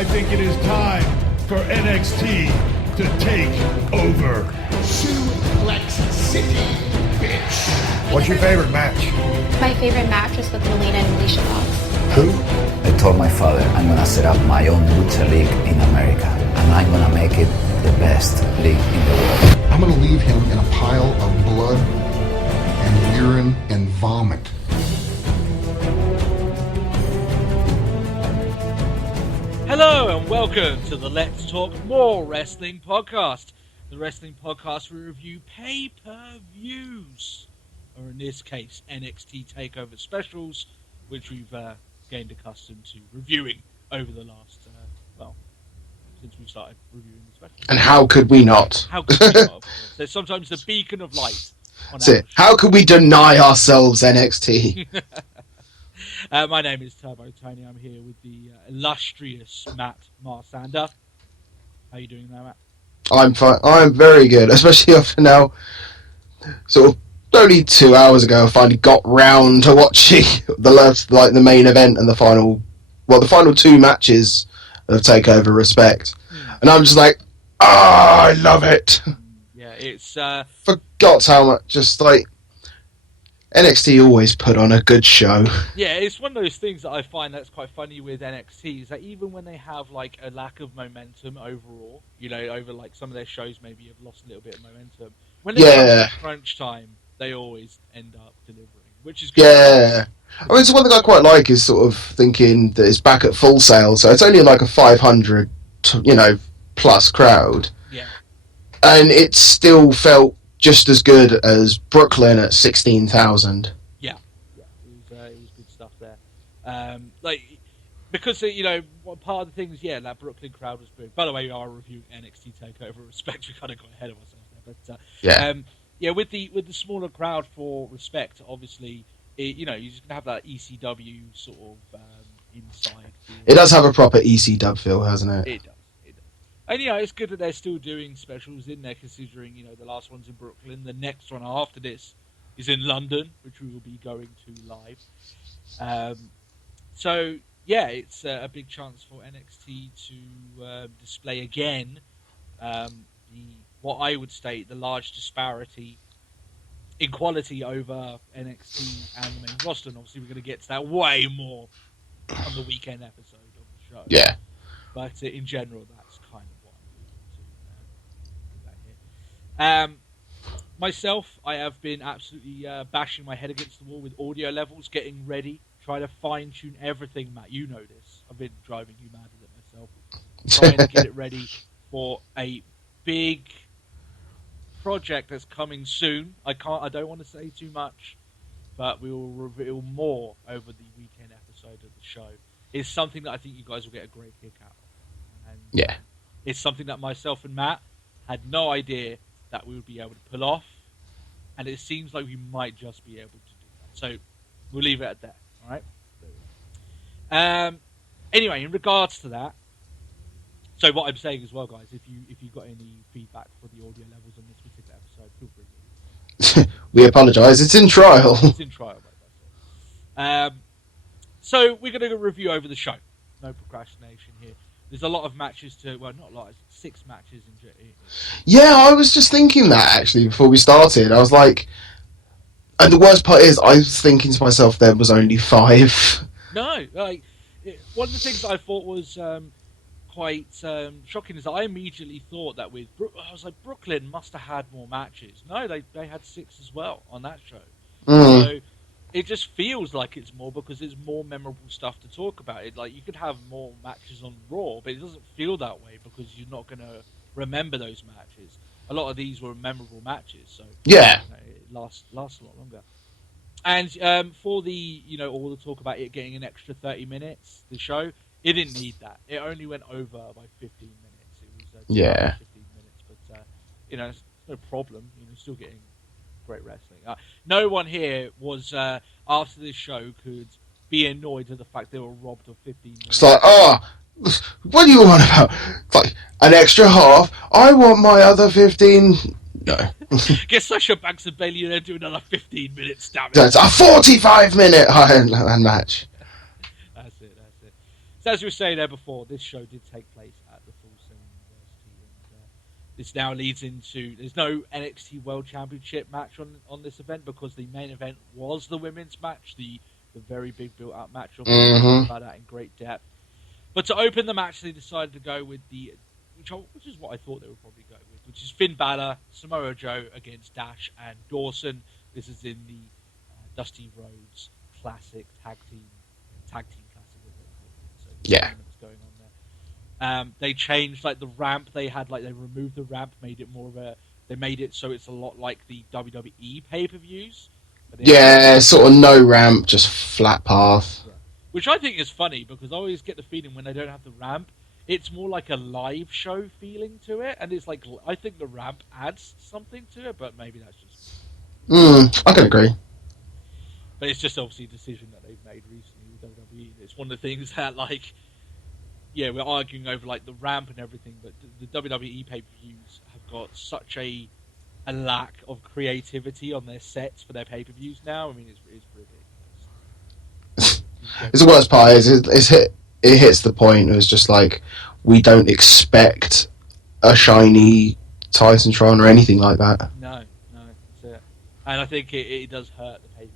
I think it is time for NXT to take over. Suplex City, bitch. What's your favorite match? My favorite match was with Melina and Alicia Fox. Who? I told my father I'm gonna set up my own lucha league in America, and I'm gonna make it the best league in the world. I'm gonna leave him in a pile of blood and urine and vomit. Hello and welcome to the Let's Talk More Wrestling podcast. The wrestling podcast where we review pay-per-views, or in this case, NXT Takeover specials, which we've gained accustomed to reviewing over the last, since we started reviewing the specials. And how could we not? How could we not? They're sometimes the beacon of light. That's it. How could we deny ourselves NXT? My name is Turbo Tony. I'm here with the illustrious Matt Marsander. How are you doing now, Matt? I'm fine. I'm very good, especially after now. Sort of only 2 hours ago, I finally got round to watching the main event and the final two matches of Takeover Respect, and I'm just like, I love it. Yeah, it's forgot how much just like. NXT always put on a good show. Yeah, it's one of those things that I find that's quite funny with NXT, is that even when they have like a lack of momentum overall, over like some of their shows maybe have lost a little bit of momentum, when they come to crunch time, they always end up delivering, which is good. Yeah. I mean, it's one thing I quite like is sort of thinking that it's back at Full Sail, so it's only like a 500, plus crowd. Yeah. And it still felt just as good as Brooklyn at 16,000. Yeah, it was good stuff there. Because part of the thing is, that Brooklyn crowd was big. By the way, we are reviewing NXT Takeover Respect. We kind of got ahead of ourselves there, but with the smaller crowd for Respect, obviously, you're just gonna have that ECW sort of inside feel. It does have a proper ECW feel, hasn't it? It does. And, it's good that they're still doing specials in there, considering, the last one's in Brooklyn. The next one after this is in London, which we will be going to live. It's a big chance for NXT to display again what I would state the large disparity in quality over NXT and the main roster. And obviously, we're going to get to that way more on the weekend episode of the show. Yeah. But in general, that's kind of what I'm going to do here. Myself, I have been absolutely bashing my head against the wall with audio levels, getting ready, trying to fine-tune everything, Matt. You know this. I've been driving you mad with it myself. Trying to get it ready for a big project that's coming soon. I don't want to say too much, but we will reveal more over the weekend episode of the show. It's something that I think you guys will get a great kick out of. And it's something that myself and Matt had no idea that we would be able to pull off, and it seems like we might just be able to do that. So we'll leave it at that. All right. Anyway, in regards to that, so what I'm saying as well, guys, if you got any feedback for the audio levels on this particular episode, feel free. We apologise. It's in trial. It's in trial, right? So we're going to review over the show. No procrastination here. There's a lot of matches not a lot, 6 matches in. Yeah, I was just thinking that actually before we started. I was like, and the worst part is, I was thinking to myself there was only 5. No, one of the things I thought was quite shocking is that I immediately thought that I was like, Brooklyn must have had more matches. No, they had 6 as well on that show. So it just feels like it's more because there's more memorable stuff to talk about. You could have more matches on Raw, but it doesn't feel that way because you're not going to remember those matches. A lot of these were memorable matches, so it lasts a lot longer. And for the all the talk about it getting an extra 30 minutes, the show, it didn't need that. It only went over by 15 minutes. It was 15 minutes, but it's no problem. Still getting great wrestling. No one here was after this show could be annoyed at the fact they were robbed of 15 minutes. It's like, what do you want about? It's like an extra half. I want my other 15. No. Get Sasha Banks and Bayley and then do another 15 minutes. Damn it. That's a 45-minute match. That's it. as we were saying there before, this show did take place at the Full Sail University, and this now leads into there's no NXT World Championship match on this event because the main event was the women's match, the very big built-up match. We'll talk about that in great depth. But to open the match, they decided to go with which is what I thought they would probably go with, which is Finn Balor, Samoa Joe against Dash and Dawson. This is in the Dusty Rhodes Classic Tag Team Classic. So yeah, what's going on there? They changed like the ramp they had, like they removed the ramp, made it more of a. They made it so it's a lot like the WWE pay-per-views. Yeah, sort of no ramp, just flat path. Yeah. Which I think is funny because I always get the feeling when they don't have the ramp, it's more like a live show feeling to it, and it's like I think the ramp adds something to it, but maybe that's just. I can agree. But it's just obviously a decision that they've made recently with WWE. It's one of the things that we're arguing over like the ramp and everything, but the WWE pay-per-views have got such a lack of creativity on their sets for their pay-per-views now. I mean, it's ridiculous. It's the worst part is it hits the point. It's just like we don't expect a shiny Titantron or anything like that. No, that's it. And I think it does hurt the pay-per-views.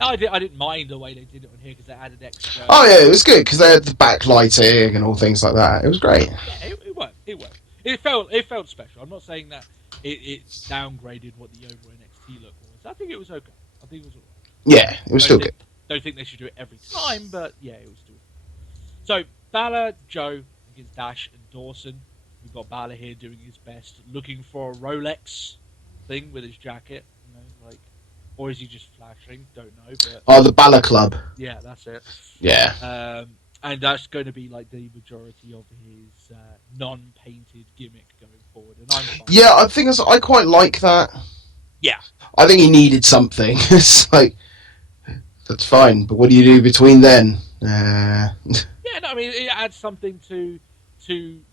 I didn't mind the way they did it on here because they added extra. Oh yeah, it was good because they had the backlighting and all things like that. It was great. Yeah, it worked. It felt special. I'm not saying that it downgraded what the overall NXT look was. I think it was okay. I think it was alright. Yeah, it was still good. Don't think they should do it every time, but yeah, it was still good. So Balor, Joe against Dash and Dawson. We've got Balor here doing his best, looking for a Rolex thing with his jacket, or is he just flashing? Don't know. But the Balor Club. Yeah, that's it. Yeah. And that's going to be like the majority of his non-painted gimmick going forward. And I'm fine. Yeah, I think I quite like that. Yeah. I think he needed something. It's like that's fine, but what do you do between then? Yeah, no, I mean it adds something to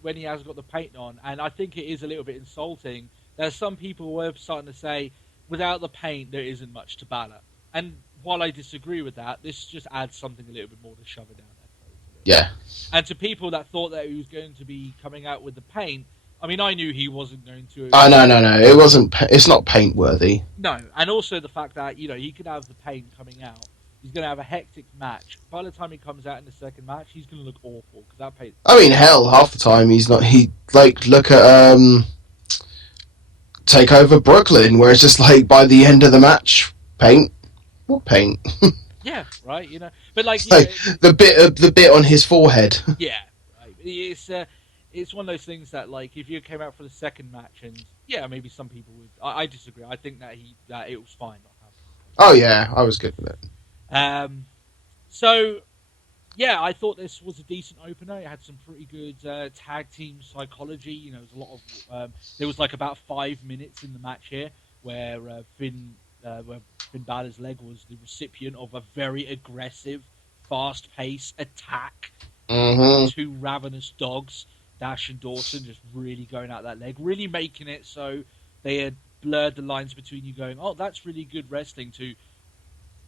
when he has got the paint on, and I think it is a little bit insulting. There's some people who are starting to say, without the paint, there isn't much to Balor. And while I disagree with that, this just adds something a little bit more to shove it down their throat. Yeah. And to people that thought that he was going to be coming out with the paint, I mean, I knew he wasn't going to. Oh no! It wasn't. It's not paint worthy. No, and also the fact that he could have the paint coming out. He's going to have a hectic match. By the time he comes out in the second match, he's going to look awful because that paint. I mean, hell, half the time he's not. Look at Takeover Brooklyn, where it's just like by the end of the match, paint. What paint? Yeah, right. But the bit on his forehead. Yeah, right. It's one of those things that if you came out for the second match and maybe some people would. I disagree. I think that it was fine not having. Oh yeah, I was good with it. So yeah, I thought this was a decent opener. It had some pretty good tag team psychology. There was a lot of. There was about 5 minutes in the match here where Finn Balor's leg was the recipient of a very aggressive, fast-paced attack. Mm-hmm. Two ravenous dogs, Dash and Dawson, just really going at that leg, really making it so they had blurred the lines between you going, oh, that's really good wrestling, to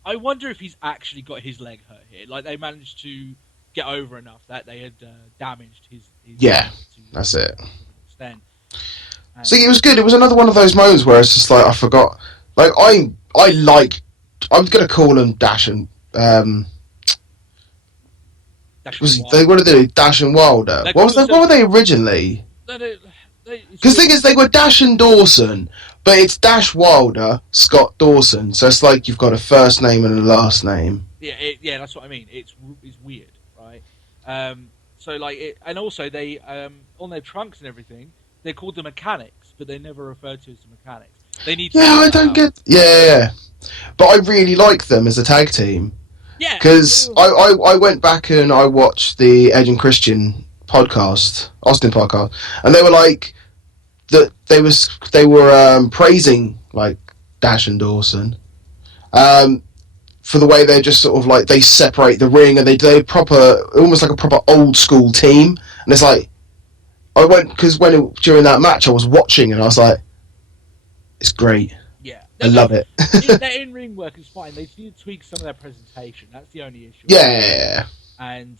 I wonder if he's actually got his leg hurt here. They managed to get over enough that they had damaged his yeah, to that's it. Extent. See, it was good. It was another one of those moments where it's just I forgot. I'm going to call him Dash and what did they do? Dash and Wilder. What were they originally? Because the thing is, they were Dash and Dawson, but it's Dash Wilder, Scott Dawson. So it's like you've got a first name and a last name. Yeah, that's what I mean. It's weird, right? And also they on their trunks and everything, they're called the Mechanics, but they're never referred to as the Mechanics. They need. To I don't get. Yeah, but I really like them as a tag team. Yeah, because I went back and I watched the Edge and Christian podcast, Austin podcast, and they were like that. They were praising Dash and Dawson for the way they just sort of they separate the ring and they proper, almost like a proper old school team. And it's I went because during that match I was watching and I was like, it's great. Yeah, I love it. Their in-ring work is fine. They need to tweak some of their presentation. That's the only issue. Yeah. And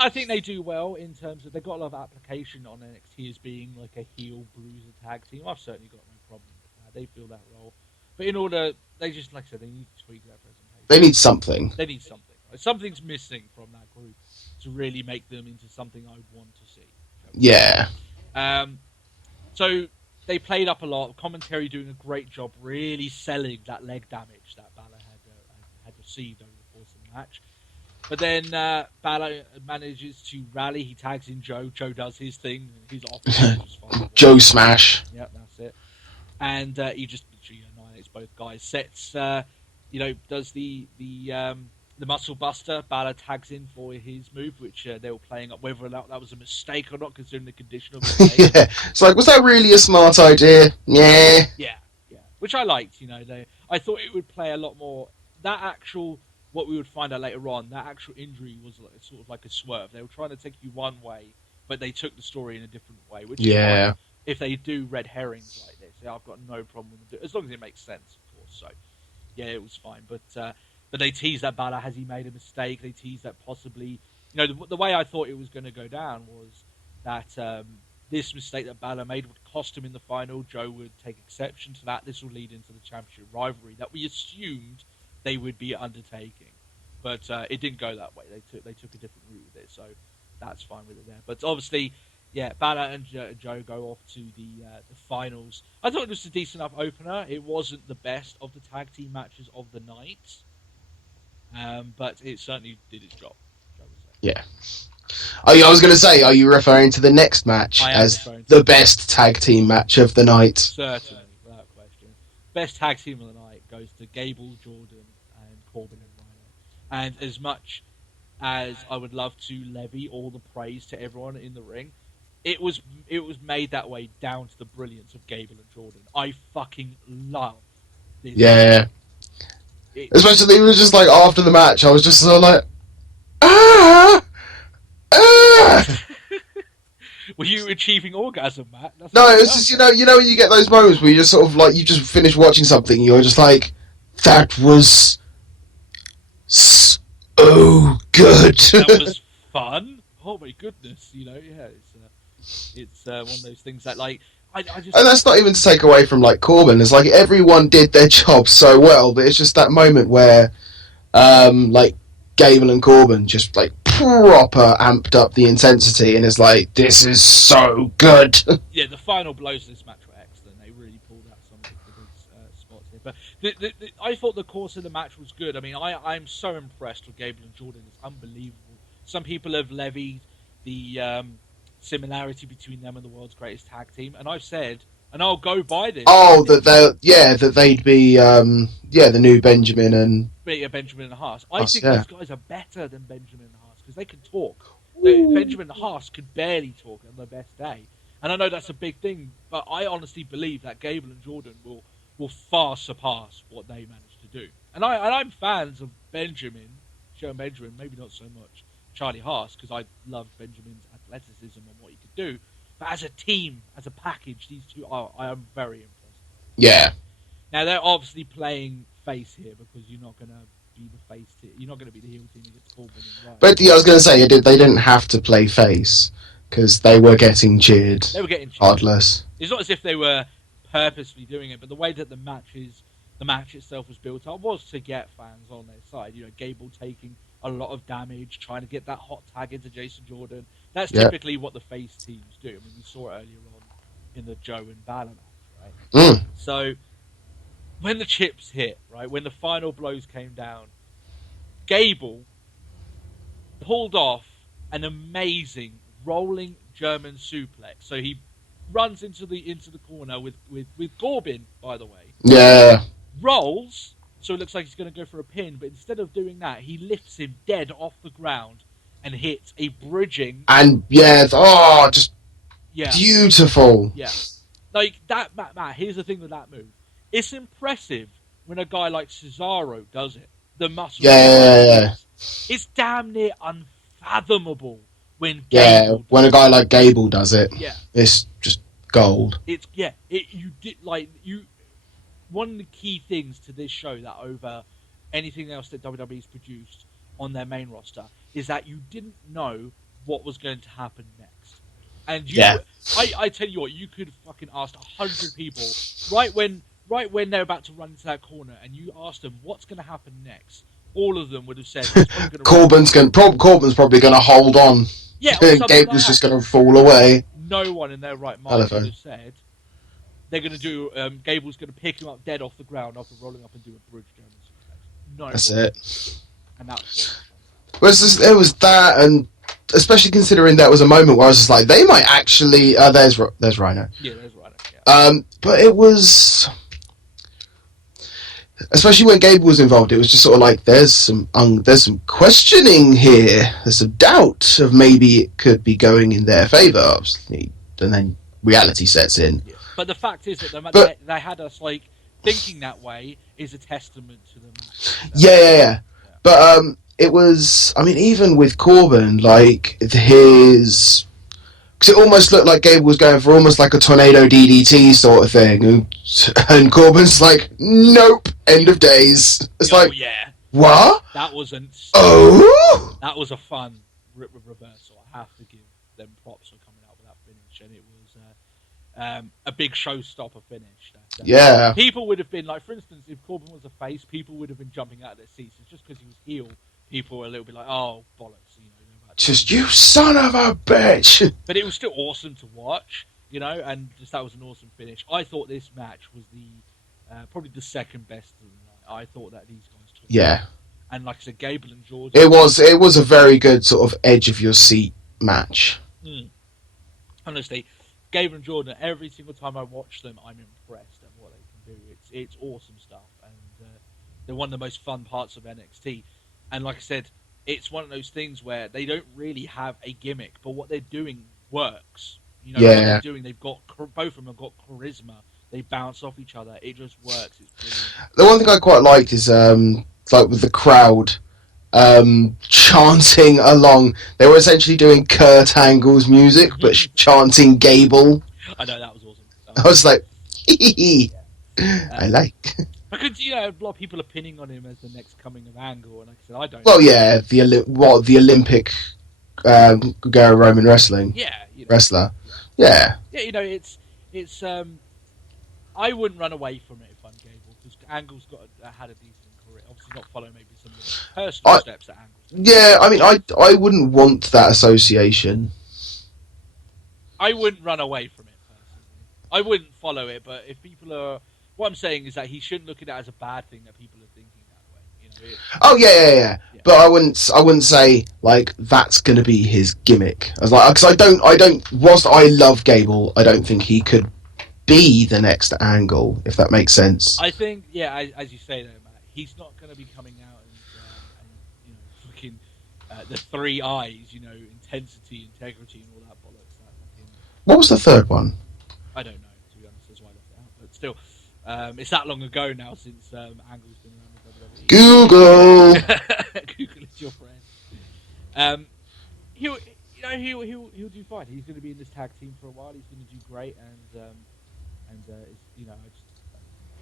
I think they do well in terms of they've got a lot of application on NXT as being like a heel bruiser tag team. I've certainly got no problem with that. They feel that role. But in order, they just, like I said, they need to tweak their presentation. They need something. They need something. Right? Something's missing from that group to really make them into something I want to see. Yeah. So they played up a lot. Commentary doing a great job, really selling that leg damage that Balor had received over the course of the match. But then Balor manages to rally. He tags in Joe. Joe does his thing. He's off. Joe Smash. Yeah, that's it. And he just literally annihilates both guys. Sets, does the Muscle Buster. Balor tags in for his move, which they were playing up whether or not that was a mistake or not, considering the condition of the game. Yeah, it's like, was that really a smart idea? Yeah. Yeah. Which I liked. I thought it would play a lot more. That actual, what we would find out later on, that actual injury was sort of like a swerve. They were trying to take you one way, but they took the story in a different way. Which is fine. If they do red herrings like this, I've got no problem with it, as long as it makes sense, of course. So, yeah, it was fine. But they teased that Balor, has he made a mistake? They teased that possibly, the way I thought it was going to go down was that this mistake that Balor made would cost him in the final. Joe would take exception to that. This will lead into the championship rivalry that we assumed they would be undertaking, but it didn't go that way. They took a different route with it, so that's fine with it there. But obviously, yeah, Balor and Joe go off to the finals. I thought it was a decent enough opener. It wasn't the best of the tag team matches of the night, but it certainly did its job. Yeah. I was going to say, are you referring to the next match as the best tag team match of the night? Certainly, without question. Best tag team of the night goes to Gable, Jordan, and Corbin and Rhino. And as much as I would love to levy all the praise to everyone in the ring, it was made that way down to the brilliance of Gable and Jordan. I fucking love this. Yeah. Especially, it was just like after the match, I was just sort of like, Were you achieving orgasm, Matt? No, it was just, when you get those moments where you just sort of like, you just finish watching something, you're just like, that was so good. That was fun. Oh my goodness, it's one of those things that like, I just... And that's not even to take away from like Corbin. It's like everyone did their job so well, but it's just that moment where, like Gable and Corbin just like proper amped up the intensity, and it's like, this is so good. Yeah, the final blows of this match were excellent. They really pulled out some of the big spots here. But I thought the course of the match was good. I mean, I'm so impressed with Gable and Jordan. It's unbelievable. Some people have levied the similarity between them and the world's greatest tag team, and I've said, and I'll go by this. Oh, that they'd be the new Benjamin and Benjamin and Haas. I think those guys are better than Benjamin and Haas because they can talk. Benjamin and Haas could barely talk on their best day, and I know that's a big thing, but I honestly believe that Gable and Jordan will far surpass what they managed to do. And I'm fans of Sharon Benjamin, maybe not so much Charlie Haas, because I loved Benjamin's athleticism and what he could do. But as a team, as a package, these two I am very impressed. Yeah. Now they're obviously playing face here because you're not going to be the face team. You're not going to be the heel team against Corbin and Ryan. But I was going to say they didn't have to play face because they were getting cheered. They were getting cheered. Regardless. It's not as if they were purposely doing it, but the way that the match itself was built up was to get fans on their side. Gable taking a lot of damage, trying to get that hot tag into Jason Jordan. That's typically what the face teams do. I mean, we saw it earlier on in the Joe and Balor match, right? So when the chips hit, right, when the final blows came down, Gable pulled off an amazing rolling German suplex. So he runs into the corner with Corbin, by the way. Yeah. Rolls, so it looks like he's going to go for a pin, but instead of doing that, he lifts him dead off the ground and hits a bridging. And just beautiful. Yeah. Like that, Matt, here's the thing with that move. It's impressive when a guy like Cesaro does it. The muscle. Yeah. It's damn near unfathomable when Gable when a guy like Gable does it. Yeah. It's just gold. It's one of the key things to this show that over anything else that WWE's produced on their main roster is that you didn't know what was going to happen next. And I tell you what, you could fucking ask 100 people right when they're about to run into that corner, and you asked them what's going to happen next. All of them would have said Corbin's probably going to hold on. Yeah, Gable's just going to fall away. No one in their right mind would have said they're going to do. Gable's going to pick him up dead off the ground after rolling up and do a bridge down. No, that's it. And that was it was that, and especially considering that was a moment where I was just like, they might actually. There's Rhino. Yeah, there's Rhino. Yeah. But it was. Especially when Gable was involved, it was just sort of like there's some questioning here. There's some doubt of maybe it could be going in their favour, obviously, and then reality sets in. Yeah. But the fact is that they had us like thinking that way is a testament to them. Yeah. But it was. I mean, even with Corbin, like his. Because it almost looked like Gable was going for almost like a tornado DDT sort of thing. And Corbin's like, nope, end of days. It's yeah. What? That was That was a fun reversal. I have to give them props for coming out with that finish. And it was a big showstopper finish. Yeah. People would have been, like, for instance, if Corbin was a face, people would have been jumping out of their seats. It's just because he was heel, people were a little bit like, oh, bollocks, you know. Just, you son of a bitch! But it was still awesome to watch, you know, and just that was an awesome finish. I thought this match was probably the second best of the night. I thought that these guys took it. And like I said, Gable and Jordan... It was a very good sort of edge-of-your-seat match. Honestly, Gable and Jordan, every single time I watch them, I'm impressed at what they can do. It's awesome stuff, and they're one of the most fun parts of NXT. And like I said, it's one of those things where they don't really have a gimmick, but what they're doing works. You know, what they're doing, both of them have got charisma. They bounce off each other. It just works. It's brilliant. The one thing I quite liked is, like with the crowd chanting along. They were essentially doing Kurt Angle's music, but chanting Gable. I know, that was awesome. I was like, I like. Because, you know, a lot of people are pinning on him as the next coming of Angle, and like I said, I don't. Well, yeah, the Olympic Roman wrestling wrestler. Yeah. Yeah, you know, it's. I wouldn't run away from it if I'm Gable, because Angle's had a decent career. Obviously, not follow maybe some of the personal steps that Angle's. Yeah, I mean, I wouldn't want that association. I wouldn't run away from it personally. I wouldn't follow it, but if people are. What I'm saying is that he shouldn't look at it as a bad thing that people are thinking that way. You know, yeah. But I wouldn't say like that's gonna be his gimmick. I was like, because I don't. Whilst I love Gable, I don't think he could be the next Angle, if that makes sense. I think, yeah, as you say, though, Matt, he's not going to be coming out and you know, fucking the three I's, you know, intensity, integrity, and all that bollocks. What was the third one? I don't know, to be honest. That's why I left it out. But still. It's that long ago now since Angle's been around with WWE. Google! Google is your friend. He'll do fine. He's going to be in this tag team for a while. He's going to do great, and you know,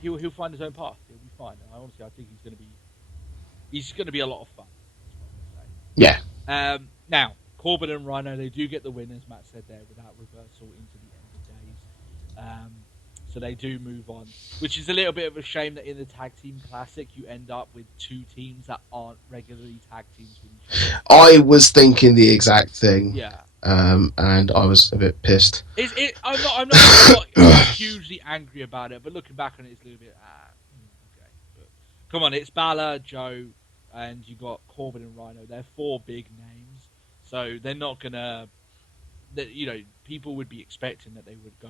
he'll find his own path. He'll be fine. And honestly, I think he's going to be a lot of fun. Yeah. Now, Corbin and Rhino, they do get the win, as Matt said there, without reversal into the end of days. So they do move on, which is a little bit of a shame that in the Tag Team Classic you end up with two teams that aren't regularly tag teams with each other. I was thinking the exact thing. Yeah. And I was a bit pissed. I'm not hugely angry about it, but looking back on it, it's a little bit okay. But come on, it's Balor, Joe, and you got Corbin and Rhino. They're four big names, so they're not gonna. You know, people would be expecting that they would go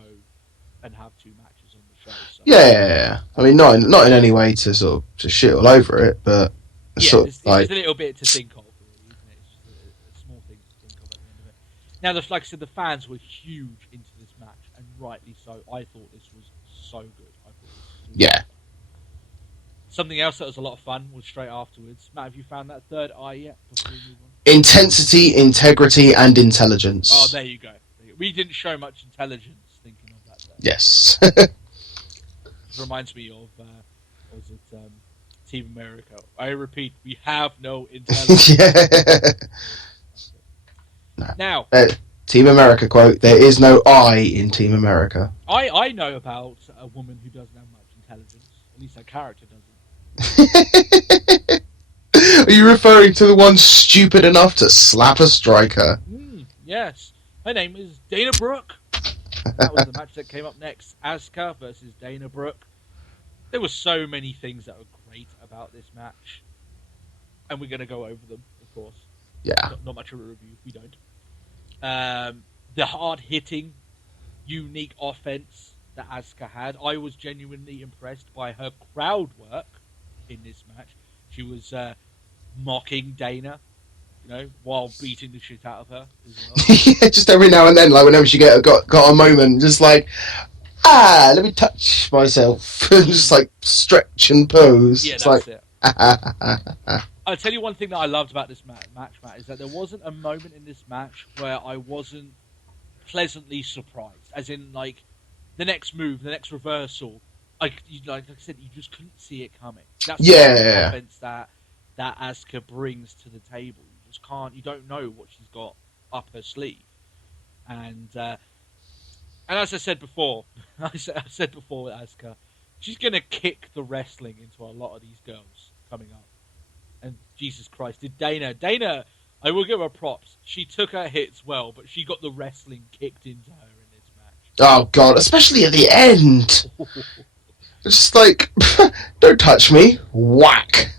and have two matches on the show. So. Yeah. I mean, not in any way to sort of to shit all over it, but it's just a little bit to think of, really, isn't it? It's just a small thing to think of at the end of it. Now, like I said, the fans were huge into this match, and rightly so. I thought this was so good. Yeah. Something else that was a lot of fun was straight afterwards. Matt, have you found that third eye yet? Before we move on? Intensity, integrity, and intelligence. Oh, there you go. We didn't show much intelligence thinking of that there. Yes. reminds me of what was it, Team America. I repeat, we have no intelligence. Yeah. No. Now, Team America quote: "There is no I in Team America." I know about a woman who doesn't have much intelligence. At least her character doesn't. Are you referring to the one stupid enough to slap a striker? Yes. Her name is Dana Brooke. That was the match that came up next. Asuka versus Dana Brooke. There were so many things that were great about this match. And we're going to go over them, of course. Yeah. Not much of a review. We don't. The hard-hitting, unique offense that Asuka had. I was genuinely impressed by her crowd work in this match. She was mocking Dana, while beating the shit out of her as well. Yeah, just every now and then, like whenever she got a moment, just like, let me touch myself, just like stretch and pose. Yeah, it's that's like, it. I'll tell you one thing that I loved about this match, Matt, is that there wasn't a moment in this match where I wasn't pleasantly surprised. As in, like, the next move, the next reversal, like I said, you just couldn't see it coming. That's the offense that Asuka brings to the table. You just can't, you don't know what she's got up her sleeve. And as I said before, I said before with Asuka, she's going to kick the wrestling into a lot of these girls coming up. And Jesus Christ, did Dana, I will give her props. She took her hits well, but she got the wrestling kicked into her in this match. Oh God, especially at the end. It's just like, don't touch me. Whack.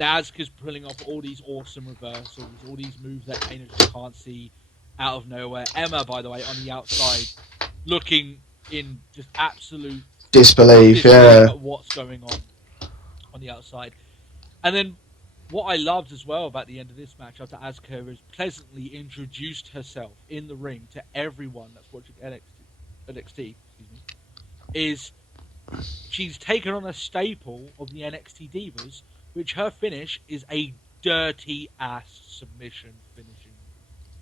Asuka's pulling off all these awesome reversals, all these moves that Dana just can't see out of nowhere. Emma, by the way, on the outside, looking in just absolute disbelief at what's going on the outside. And then what I loved as well about the end of this match, after Asuka has pleasantly introduced herself in the ring to everyone that's watching NXT, is she's taken on a staple of the NXT Divas, which her finish is a dirty ass submission finishing.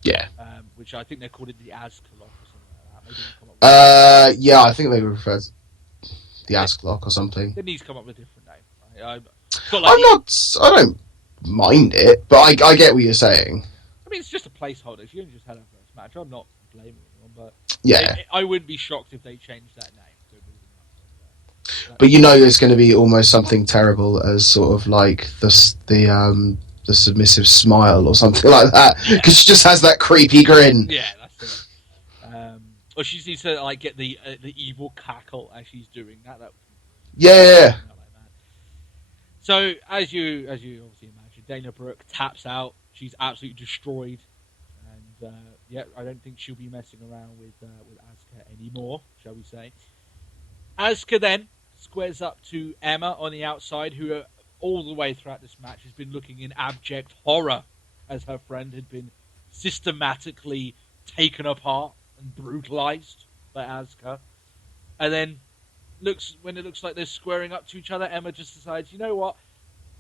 Yeah. Which I think they called it the Asuka lock or something like that. Maybe come up with yeah, I think they refer to the Asuka lock or something. They need to come up with a different name. Right? I don't mind it, but I get what you're saying. I mean, it's just a placeholder. She only just had her first match. I'm not blaming anyone, but yeah, I wouldn't be shocked if they changed that name. But there's going to be almost something terrible as sort of like the submissive smile or something like that, because she just has that creepy grin. Yeah, that's it. Or she just needs to like get the evil cackle as she's doing that. Yeah. So as you obviously imagine, Dana Brooke taps out. She's absolutely destroyed, and I don't think she'll be messing around with Asuka anymore, shall we say? Asuka then squares up to Emma on the outside, who all the way throughout this match has been looking in abject horror as her friend had been systematically taken apart and brutalized by Asuka. And then when it looks like they're squaring up to each other, Emma just decides, you know what?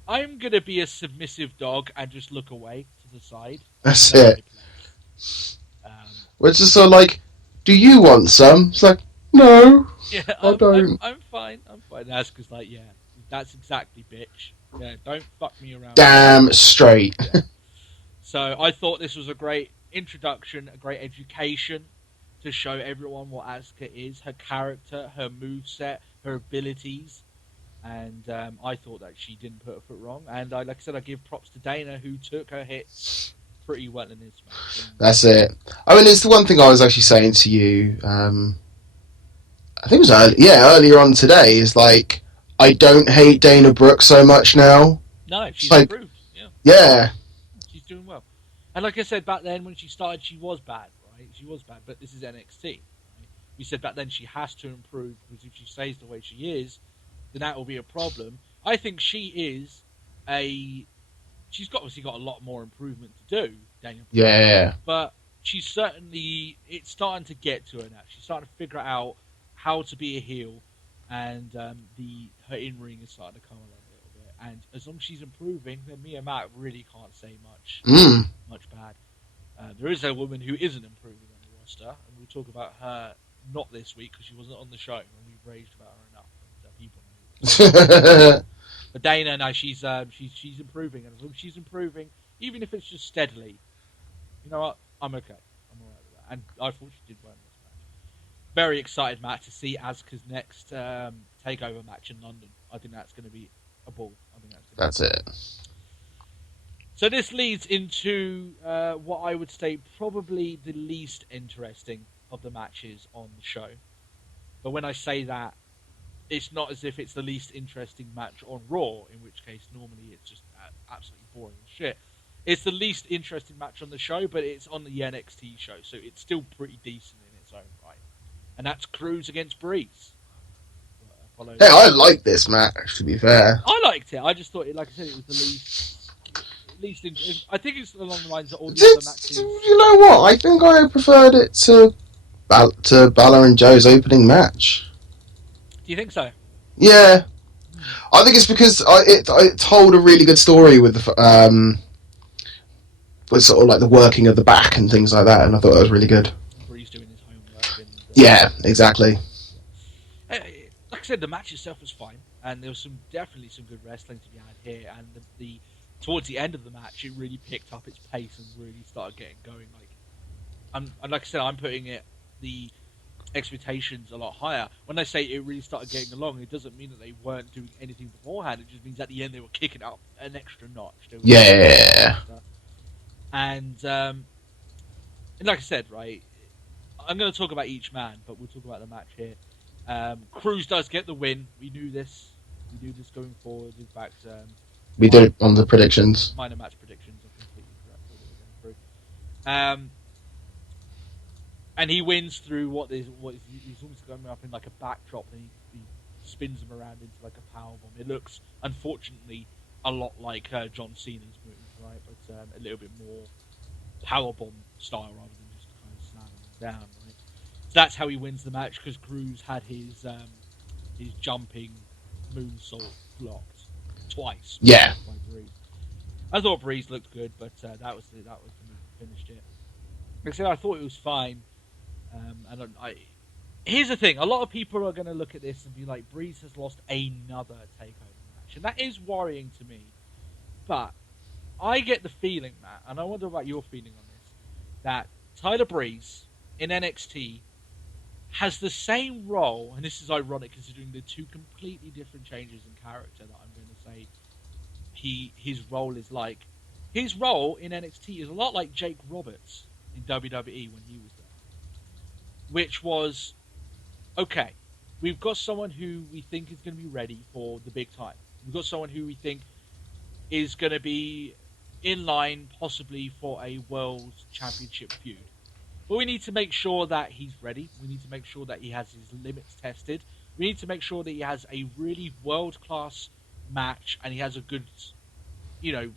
I'm going to be a submissive dog and just look away to the side. That's it. Which is sort of like, do you want some? It's like, no. Yeah, I don't. I'm fine. Asuka's like, yeah, that's exactly, bitch. Yeah, don't fuck me around. Damn straight. Yeah. So I thought this was a great introduction, a great education to show everyone what Asuka is, her character, her moveset, her abilities. And I thought that she didn't put her foot wrong. And like I said, I give props to Dana, who took her hits pretty well in this match. That's it. I mean, it's the one thing I was actually saying to you. I think it was earlier on today. Is like, I don't hate Dana Brooke so much now. No, she's like, improved. Yeah. She's doing well. And like I said, back then when she started, she was bad, right? She was bad, but this is NXT. Right? We said back then she has to improve, because if she stays the way she is, then that will be a problem. I think she's obviously got a lot more improvement to do, Daniel. Yeah. But she's certainly, it's starting to get to her now. She's starting to figure out how to be a heel, and her in-ring is starting to come along a little bit. And as long as she's improving, then me and Matt really can't say much bad. There is a woman who isn't improving on the roster, and we'll talk about her not this week because she wasn't on the show, and we've raged about her enough. And, people know. But Dana, no, she's improving, and as long as she's improving, even if it's just steadily, you know what? I'm okay. I'm alright with that. And I thought she did well in this match. Very excited, Matt, to see Asuka's next takeover match in London. I think that's going to be a ball. I think that's it. So this leads into what I would say probably the least interesting of the matches on the show. But when I say that, it's not as if it's the least interesting match on Raw, in which case normally it's just absolutely boring as shit. It's the least interesting match on the show, but it's on the NXT show, so it's still pretty decent in its own right. And that's Cruz against Breeze. Hey, I like this match, to be fair. I liked it. I just thought, like I said, it was the least. I think it's along the lines of all the other matches. You know what? I think I preferred it to Balor and Joe's opening match. Do you think so? Yeah, I think it's because it told a really good story with sort of like the working of the back and things like that, and I thought it was really good. Breeze doing his homework. And, yeah, exactly. Like I said, the match itself was fine, and there was definitely some good wrestling to be had here. And the towards the end of the match, it really picked up its pace and really started getting going. And like I said, I'm putting the expectations a lot higher. When I say it really started getting along, it doesn't mean that they weren't doing anything beforehand. It just means at the end they were kicking up an extra notch. Yeah. And like I said, right, I'm going to talk about each man, but we'll talk about the match here. Cruz does get the win. We knew this. We knew this going forward. In fact, we did it on the predictions. Minor match predictions are completely correct. And he wins through he's almost going up in like a backdrop, and he spins him around into like a powerbomb. It looks, unfortunately, a lot like John Cena's move, right? But a little bit more powerbomb style rather than just kind of slamming him down, right? So that's how he wins the match, because Cruz had his jumping moonsault blocked twice. Yeah. By Breeze. I thought Breeze looked good, but that was the move that finished it. Like I said, I thought it was fine. Here's the thing: a lot of people are going to look at this and be like, "Breeze has lost another takeover match," and that is worrying to me. But I get the feeling, Matt, and I wonder about your feeling on this, that Tyler Breeze in NXT has the same role, and this is ironic considering the two completely different changes in character that I'm going to say his role is like. His role in NXT is a lot like Jake Roberts in WWE when he was there. Which was, okay, we've got someone who we think is going to be ready for the big time. We've got someone who we think is going to be in line possibly for a World Championship feud. But we need to make sure that he's ready. We need to make sure that he has his limits tested. We need to make sure that he has a really world-class match and he has a good,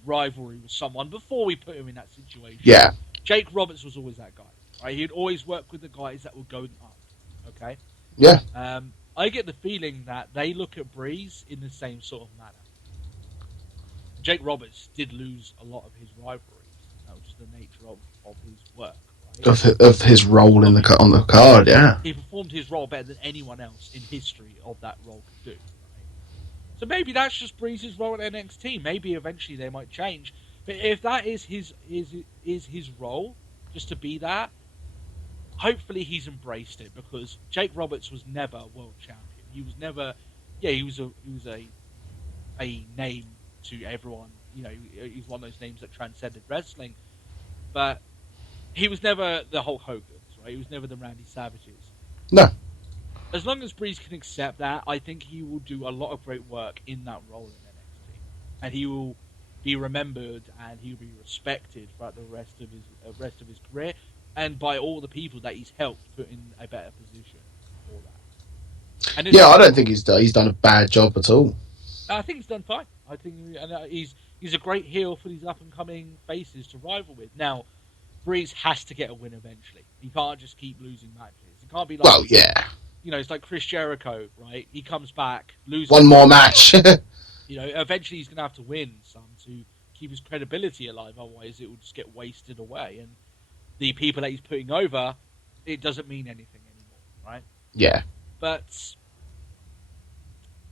rivalry with someone before we put him in that situation. Yeah. Jake Roberts was always that guy. Right? He'd always work with the guys that were going up. Okay? Yeah. I get the feeling that they look at Breeze in the same sort of manner. Jake Roberts did lose a lot of his rivalries. That was just the nature of his work. Right? Of his role on the card, yeah. He performed his role better than anyone else in history of that role could do. Right? So maybe that's just Breeze's role at NXT. Maybe eventually they might change. But if that is his role, just to be that, hopefully he's embraced it, because Jake Roberts was never world champion. He was never, he was a name to everyone. He's one of those names that transcended wrestling, but he was never the Hulk Hogan's, right? He was never the Randy Savages. No. As long as Breeze can accept that, I think he will do a lot of great work in that role in NXT, and he will be remembered and he'll be respected throughout the rest of his career, and by all the people that he's helped put in a better position for that. And I don't think he's done a bad job at all. I think he's done fine. I think he's a great heel for these up and coming faces to rival with. Now, Breeze has to get a win eventually. He can't just keep losing matches. It can't be like, well, yeah. It's like Chris Jericho, right? He comes back, loses one more match. Eventually he's going to have to win some to keep his credibility alive. Otherwise, it will just get wasted away. And the people that he's putting over, it doesn't mean anything anymore, right? Yeah. But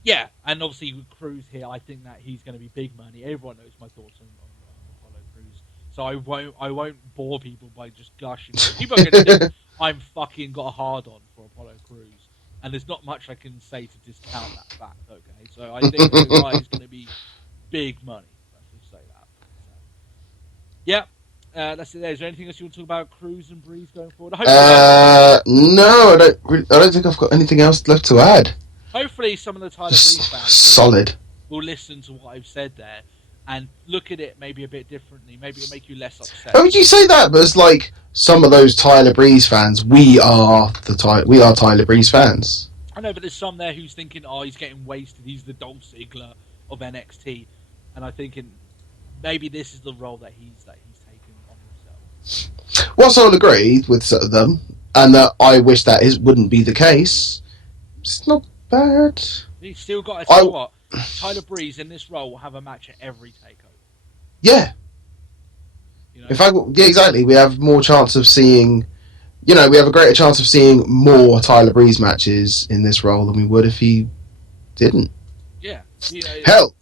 yeah, and obviously with Cruz here, I think that he's going to be big money. Everyone knows my thoughts on Apollo Cruz, so I won't bore people by just gushing. People are going to think I'm fucking got a hard on for Apollo Cruz, and there's not much I can say to discount that fact. Okay, so I think the guy is going to be big money. Let's just say that. So, yeah. That's it. Is there anything else you want to talk about Cruz and Breeze going forward? No, I don't think I've got anything else left to add. Hopefully, some of the Tyler Breeze fans solid will listen to what I've said there and look at it maybe a bit differently. Maybe it'll make you less upset. How would you say that? But it's like some of those Tyler Breeze fans. We are Tyler Breeze fans. I know, but there's some there who's thinking, "Oh, he's getting wasted. He's the Dolph Ziggler of NXT," and I'm thinking maybe this is the role that he's taken on himself. Whilst I'll agree with them, and that I wish that wouldn't be the case, it's not bad. He's still got to tell what Tyler Breeze in this role will have a match at every takeover. Yeah. You know? In fact, yeah, exactly. We have more chance of seeing. We have a greater chance of seeing more Tyler Breeze matches in this role than we would if he didn't. Yeah. Hell,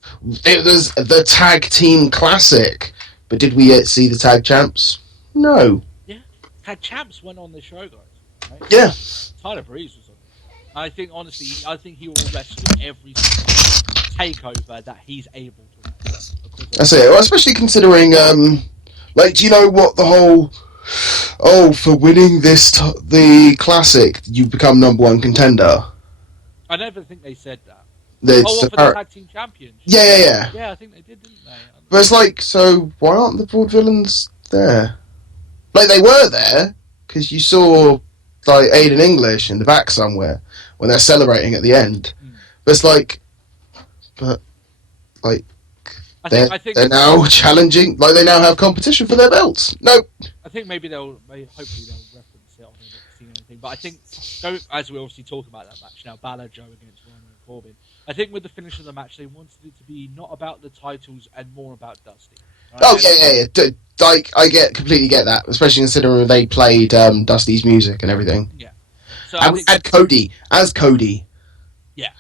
it was the Tag Team Classic, but did we yet see the Tag Champs? No. Yeah. Tag Champs went on the show, guys. Right? Yeah. Tyler Breeze was on it. I think, honestly, he will wrestle every single takeover that he's able to wrestle. That's it. Well, especially considering, do you know what the whole... Oh, for winning the Classic, you become #1 contender. I never think they said that. For the Tag Team Champions. Yeah. Yeah, I think they did, didn't they? But it's like, so why aren't the Vaudevillains there? Like, they were there, because you saw, like, Aiden English in the back somewhere, when they're celebrating at the end. But it's like, I think they're now challenging, like, they now have competition for their belts. Nope. I think hopefully they'll reference it on the anything. But I think, as we obviously talk about that match now, Balor, Joe against Roman and Corbin, I think with the finish of the match, they wanted it to be not about the titles and more about Dusty. Right? Oh, yeah. I completely get that, especially considering they played Dusty's music and everything. Yeah. So and we had Cody as Cody. Yeah.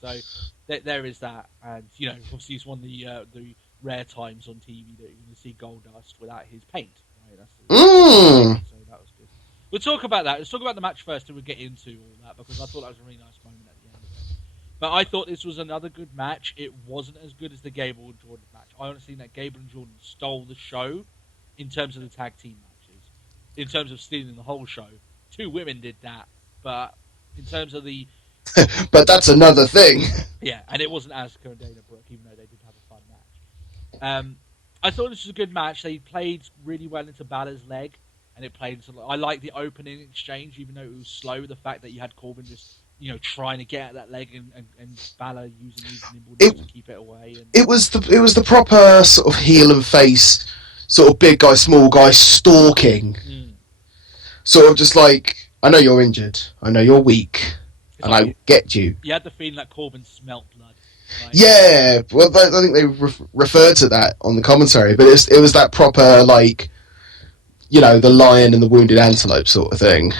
So there is that. And, obviously he's one of the rare times on TV that you're going to see Goldust without his paint. Right? So that was good. We'll talk about that. Let's talk about the match first and we'll get into all that because I thought that was a really nice moment at the end of it. But I thought this was another good match. It wasn't as good as the Gable and Jordan match. I honestly think that Gable and Jordan stole the show in terms of the tag team matches. In terms of stealing the whole show. 2 women did that. But in terms of the... But that's another thing. Yeah, and it wasn't Asuka and Dana Brooke, even though they did have a fun match. I thought this was a good match. They played really well into Balor's leg. And it played... I like the opening exchange, even though it was slow. The fact that you had Corbin just... trying to get at that leg and Balor using his nimbleness to keep it away. And... It was the proper sort of heel and face, sort of big guy, small guy stalking. Sort of just like, I know you're injured, I know you're weak, and I get you. You had the feeling that Corbin smelt blood. Right? Yeah, well, I think they referred to that on the commentary, but it was that proper, like, the lion and the wounded antelope sort of thing.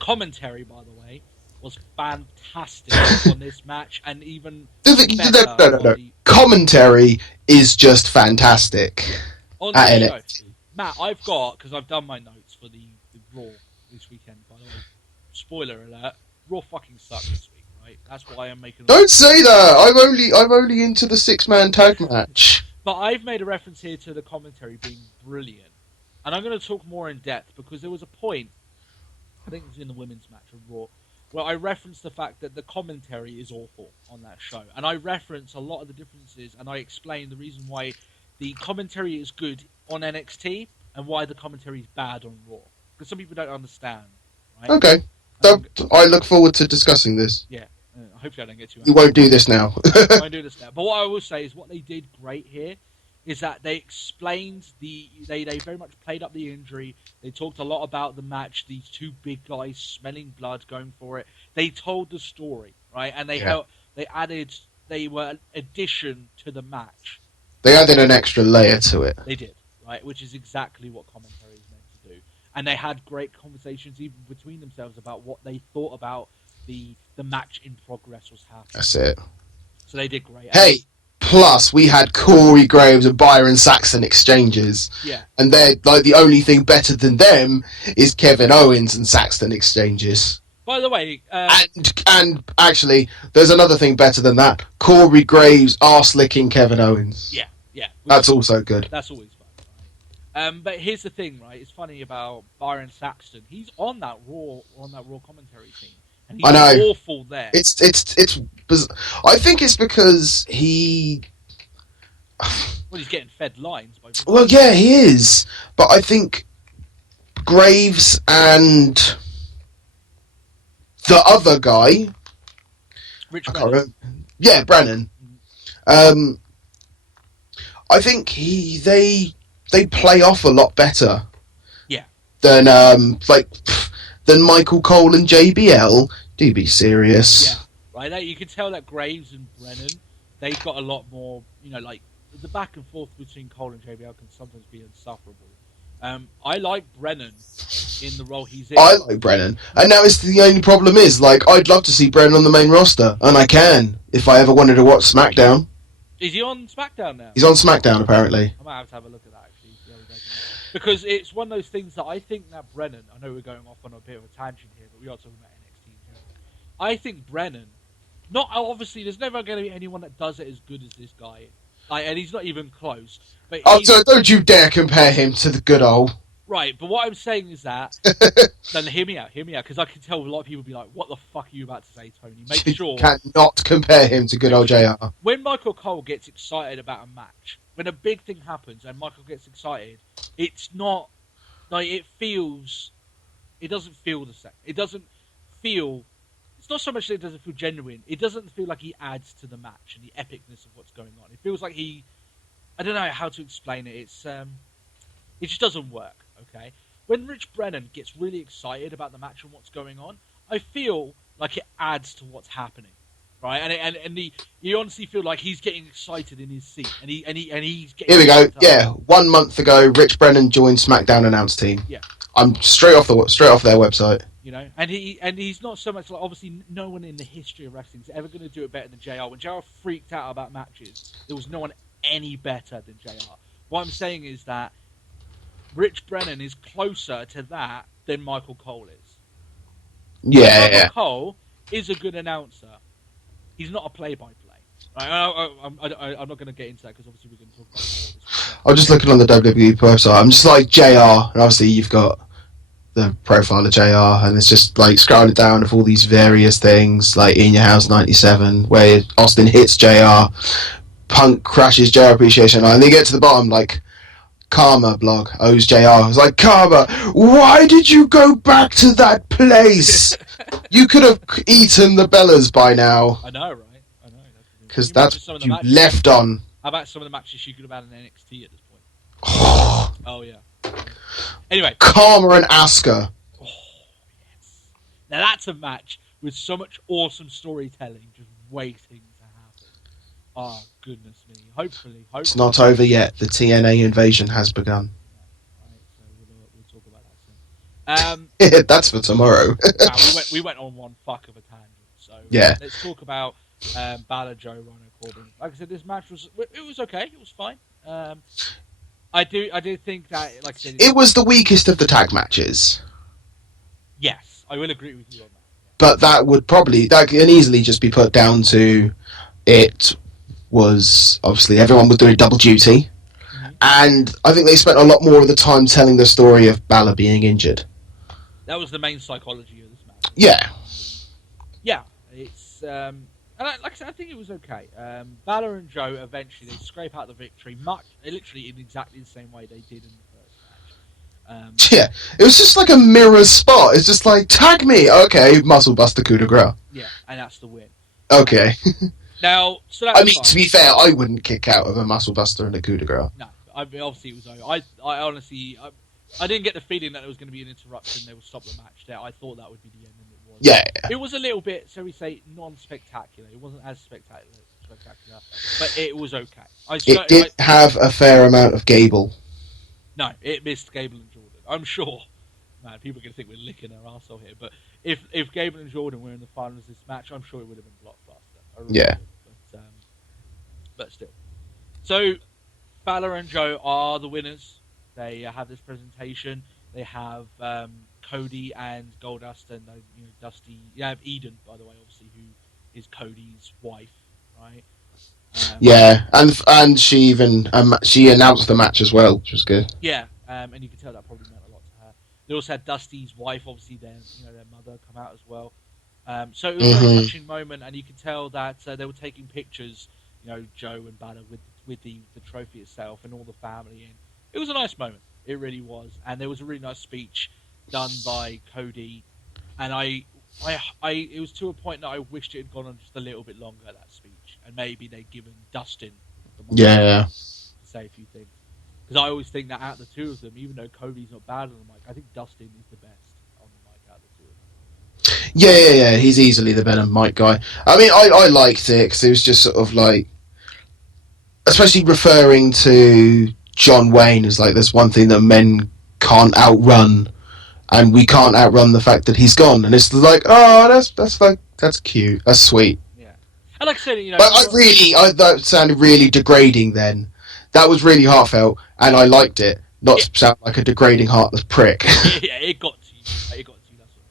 Commentary, by the way, was fantastic on this match, and even no. Commentary is just fantastic. On the show, Matt, I've got, because I've done my notes for the Raw this weekend. By the way, spoiler alert: Raw fucking sucked this week, right? That's why I'm making. Don't say that. I'm only into the 6-man tag match. But I've made a reference here to the commentary being brilliant, and I'm going to talk more in depth because there was a point. I think it was in the women's match of Raw. Well, I referenced the fact that the commentary is awful on that show. And I reference a lot of the differences, and I explain the reason why the commentary is good on NXT and why the commentary is bad on Raw. Because some people don't understand. Right? Okay. I look forward to discussing this. Yeah. Hopefully I don't get too angry. You won't do this now. I won't do this now. But what I will say is what they did great here is that they explained they very much played up the injury. They talked a lot about the match, these 2 big guys smelling blood, going for it. They told the story, right? And they were an addition to the match. They added an extra layer to it. They did, right? Which is exactly what commentary is meant to do. and they had great conversations even between themselves about what they thought about the match in progress was happening. That's it. So they did great. Hey, plus we had Corey Graves and Byron Saxton exchanges. Yeah. And they're like the only thing better than them is Kevin Owens and Saxton exchanges. By the way, and actually, there's another thing better than that. Corey Graves arse licking Kevin Owens. yeah. That's also good. That's always fun. Right? But here's the thing, right? It's funny about Byron Saxton. He's on that Raw commentary team, and he's I know. awful there. It's. I think it's because he. Well, he's getting fed lines by. Well, yeah, he is, but I think Graves and the other guy. Rich I Brennan. can't remember. Yeah, Brennan. I think they play off a lot better. Yeah. Than than Michael Cole and JBL. Do be serious. Yeah. Right. You can tell that Graves and Brennan, they've got a lot more. Like the back and forth between Cole and JBL can sometimes be insufferable. I like Brennan in the role he's in. I like Brennan, and now it's the only problem is I'd love to see Brennan on the main roster, and I can if I ever wanted to watch SmackDown. Is he on SmackDown now? He's on SmackDown apparently. I might have to have a look at that actually. See how he does in that. Because it's one of those things that I think that Brennan. I know we're going off on a bit of a tangent here, but we are talking about NXT in general. I think Brennan. Not obviously, there's never going to be anyone that does it as good as this guy. And he's not even close. But So don't you dare compare him to the good old. Right, but what I'm saying is that... Then hear me out, because I can tell a lot of people be like, what the fuck are you about to say, Tony? Make sure... You cannot compare him to good old JR. When Michael Cole gets excited about a match, when a big thing happens and Michael gets excited, it's not... it feels... It doesn't feel the same. It doesn't feel... It's not so much that it doesn't feel genuine. It doesn't feel like he adds to the match and the epicness of what's going on. It feels like he... I don't know how to explain it. It's... It just doesn't work, okay? When Rich Brennan gets really excited about the match and what's going on, I feel like it adds to what's happening, right? And you honestly feel like he's getting excited in his seat, and he's getting. Here we go. Yeah, 1 month ago, Rich Brennan joined SmackDown announce team. Yeah, I'm straight off their website. And he's not so much like obviously no one in the history of wrestling is ever going to do it better than JR. When JR freaked out about matches, there was no one any better than JR. What I'm saying is that Rich Brennan is closer to that than Michael Cole is. Michael Cole is a good announcer. He's not a play-by-play. I'm not going to get into that because obviously we're going to talk about this. I'm just looking on the WWE website. I'm just like JR, and obviously you've got the profile of JR, and it's just scrolling down of all these various things, like In Your House 97, where Austin hits JR, Punk crashes JR Appreciation Night, and they get to the bottom, Karma blog owes JR. I was like, Karma, why did you go back to that place? You could have eaten the Bellas by now. I know, right? I know. Because that's what you left on. How about some of the matches you could have had in NXT at this point? Oh, yeah. Anyway. Karma and Asuka. Oh, yes. Now that's a match with so much awesome storytelling just waiting to happen. Oh, goodness me. Hopefully. It's not over yet. The TNA invasion has begun. Right, so we'll talk about that soon. That's for tomorrow. we went on one fuck of a tangent. So yeah. Let's talk about Balor, Joe, Rhino, Corbin. Like I said, this match was okay. It was fine. I do think that, like I said, it was the weakest of the tag matches. Yes, I will agree with you on that. Yeah. But that can easily just be put down to it was obviously everyone was doing double duty, and I think they spent a lot more of the time telling the story of Balor being injured. That was the main psychology of this match. Yeah, it's and like I said, I think it was okay. Balor and Joe eventually they scrape out the victory, literally in exactly the same way they did in the first match. Yeah, it was just like a mirror spot. It's just like, tag me, okay, muscle buster coup de grace. Yeah, and that's the win. Okay. Now, so that's fine. To be fair, I wouldn't kick out of a muscle buster and a coup de grace. No, obviously it was over. I honestly, I didn't get the feeling that there was going to be an interruption. They would stop the match there. I thought that would be the end, and it was. Yeah. It was a little bit, shall we say, non-spectacular. It wasn't as spectacular, but it was okay. It did have a fair amount of Gable. No, it missed Gable and Jordan. I'm sure. man, people are going to think we're licking our arsehole here. But if Gable and Jordan were in the finals of this match, I'm sure it would have been blockbuster. I really Yeah. would. But still. So, Balor and Joe are the winners. They have this presentation. They have Cody and Goldust and Dusty. You have Eden, by the way, obviously, who is Cody's wife, right? Yeah, and she even she announced the match as well, which was good. Yeah, and you can tell that probably meant a lot to her. They also had Dusty's wife, obviously their mother, come out as well. So it was a very touching moment, and you could tell that they were taking pictures, Joe and Balor with the trophy itself and all the family, and it was a nice moment. It really was, and there was a really nice speech done by Cody, and it was to a point that I wished it had gone on just a little bit longer, that speech, and maybe they'd given Dustin Yeah. to say a few things. Because I always think that out of the two of them, even though Cody's not bad on the mic, I think Dustin is the best on the mic out of the two of them. Yeah. He's easily the better mic guy. I mean, I liked it because it was just sort of like, especially referring to John Wayne as like, there's one thing that men can't outrun, and we can't outrun the fact that he's gone. And it's like, oh, that's cute, that's sweet. Yeah, and like I said, But that sounded really degrading. Then that was really heartfelt, and I liked it. Not to sound like a degrading, heartless prick. Yeah, it got to you. It got to you. That's what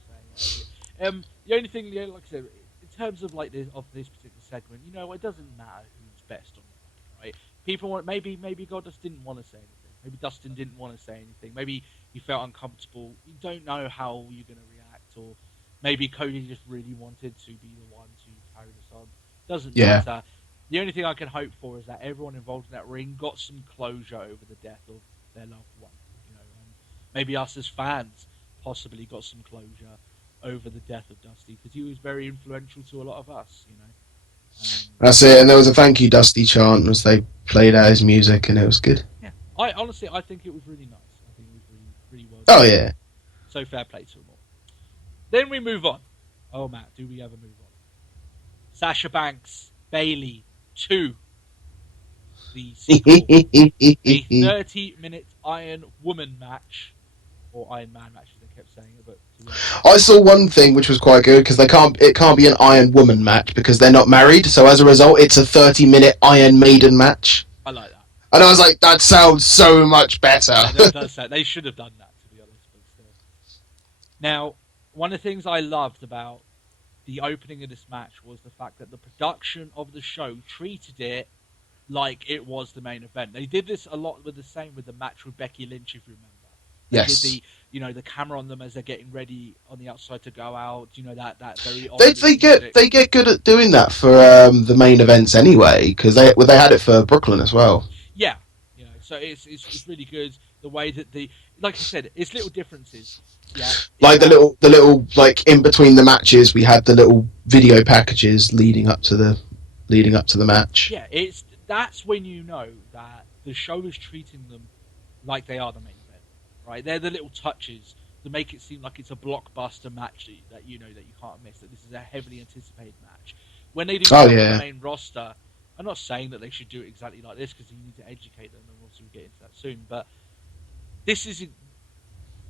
I'm saying. The only thing, like I said, in terms of like this particular segment, it doesn't matter who's best on the mic, right? People want maybe God just didn't want to say anything. Maybe Dustin didn't want to say anything. Maybe he felt uncomfortable. You don't know how you're going to react, or maybe Cody just really wanted to be the one to carry this on. Doesn't matter. The only thing I can hope for is that everyone involved in that ring got some closure over the death of their loved one. Maybe us as fans possibly got some closure over the death of Dusty, because he was very influential to a lot of us. That's it. And there was a thank you Dusty chant as they played out his music, and it was good. Yeah, I think it was really nice. I think it was really well done. Oh yeah. So fair play to them all. Then we move on. Oh Matt, do we ever move on? Sasha Banks, Bayley 2. The sequel. A 30-minute Iron Woman match. Or Iron Man match, as they kept saying it, but I saw one thing which was quite good, because it can't be an Iron Woman match because they're not married, so as a result it's a 30-minute Iron Maiden match. I like that. And I was like, that sounds so much better. Yeah, that does sound, they should have done that, to be honest, but still. Now, one of the things I loved about the opening of this match was the fact that the production of the show treated it like it was the main event. They did this a lot with the match with Becky Lynch, if you remember. They did the camera on them as they're getting ready on the outside to go out. That very. They get good at doing that for the main events anyway, because they had it for Brooklyn as well. Yeah, so it's really good the way that like I said, it's little differences. Yeah, like the little like in between the matches, we had the little video packages leading up to the match. Yeah, that's when you know that the show is treating them like they are the main event, right? They're the little touches to make it seem like it's a blockbuster match that you can't miss. That this is a heavily anticipated match. When they do the main roster, I'm not saying that they should do it exactly like this, because you need to educate them, and also we'll get into that soon. But this is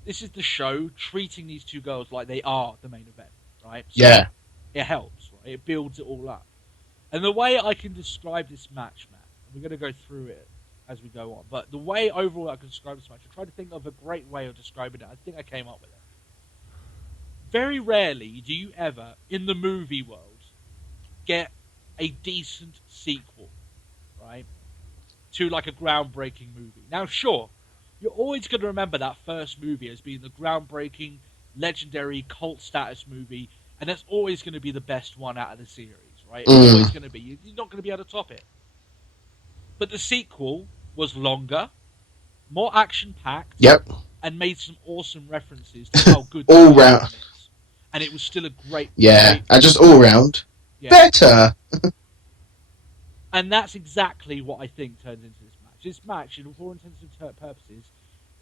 the show treating these two girls like they are the main event, right? So it helps, right? It builds it all up. And the way I can describe this match, Matt, we're going to go through it as we go on, but the way overall I can describe this match, I tried to think of a great way of describing it. I think I came up with it. Very rarely do you ever, in the movie world, get a decent sequel, right, to like a groundbreaking movie. Now, sure, you're always going to remember that first movie as being the groundbreaking, legendary, cult status movie, and that's always going to be the best one out of the series, right? It's always going to be. You're not going to be able to top it. But the sequel was longer, more action-packed, and made some awesome references to how good all round is. And it was still a great... and just all round better. And that's exactly what I think turns into this match. This match, for all intents and purposes,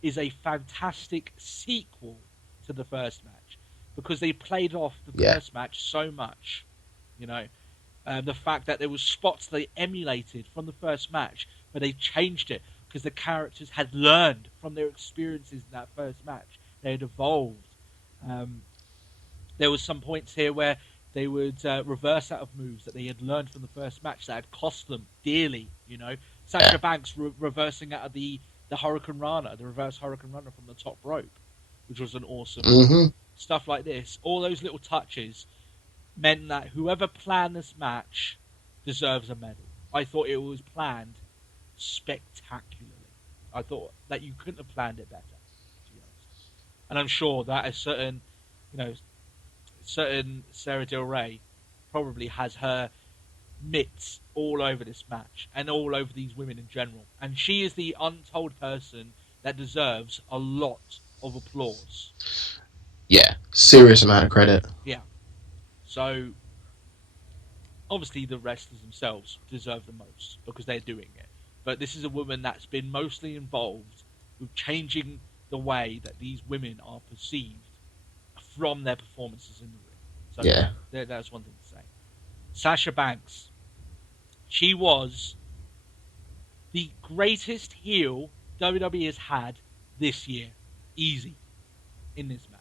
is a fantastic sequel to the first match, because they played off the first match so much. The fact that there was spots they emulated from the first match, but they changed it because the characters had learned from their experiences in that first match. They had evolved. There was some points here where they would reverse out of moves that they had learned from the first match that had cost them dearly. You know, Sasha Banks reversing out of the Hurricane Rana, the reverse Hurricane Rana from the top rope, which was an awesome stuff like this. All those little touches meant that whoever planned this match deserves a medal. I thought it was planned spectacularly. I thought that you couldn't have planned it better, to be honest. And I'm sure that a certain Sarah Del Rey probably has her mitts all over this match and all over these women in general. And she is the untold person that deserves a lot of applause. Yeah, serious amount of credit. Yeah. So, obviously the wrestlers themselves deserve the most because they're doing it. But this is a woman that's been mostly involved with changing the way that these women are perceived from their performances in the ring. So yeah, that's one thing to say. Sasha Banks, she was the greatest heel WWE has had this year, easy, in this match.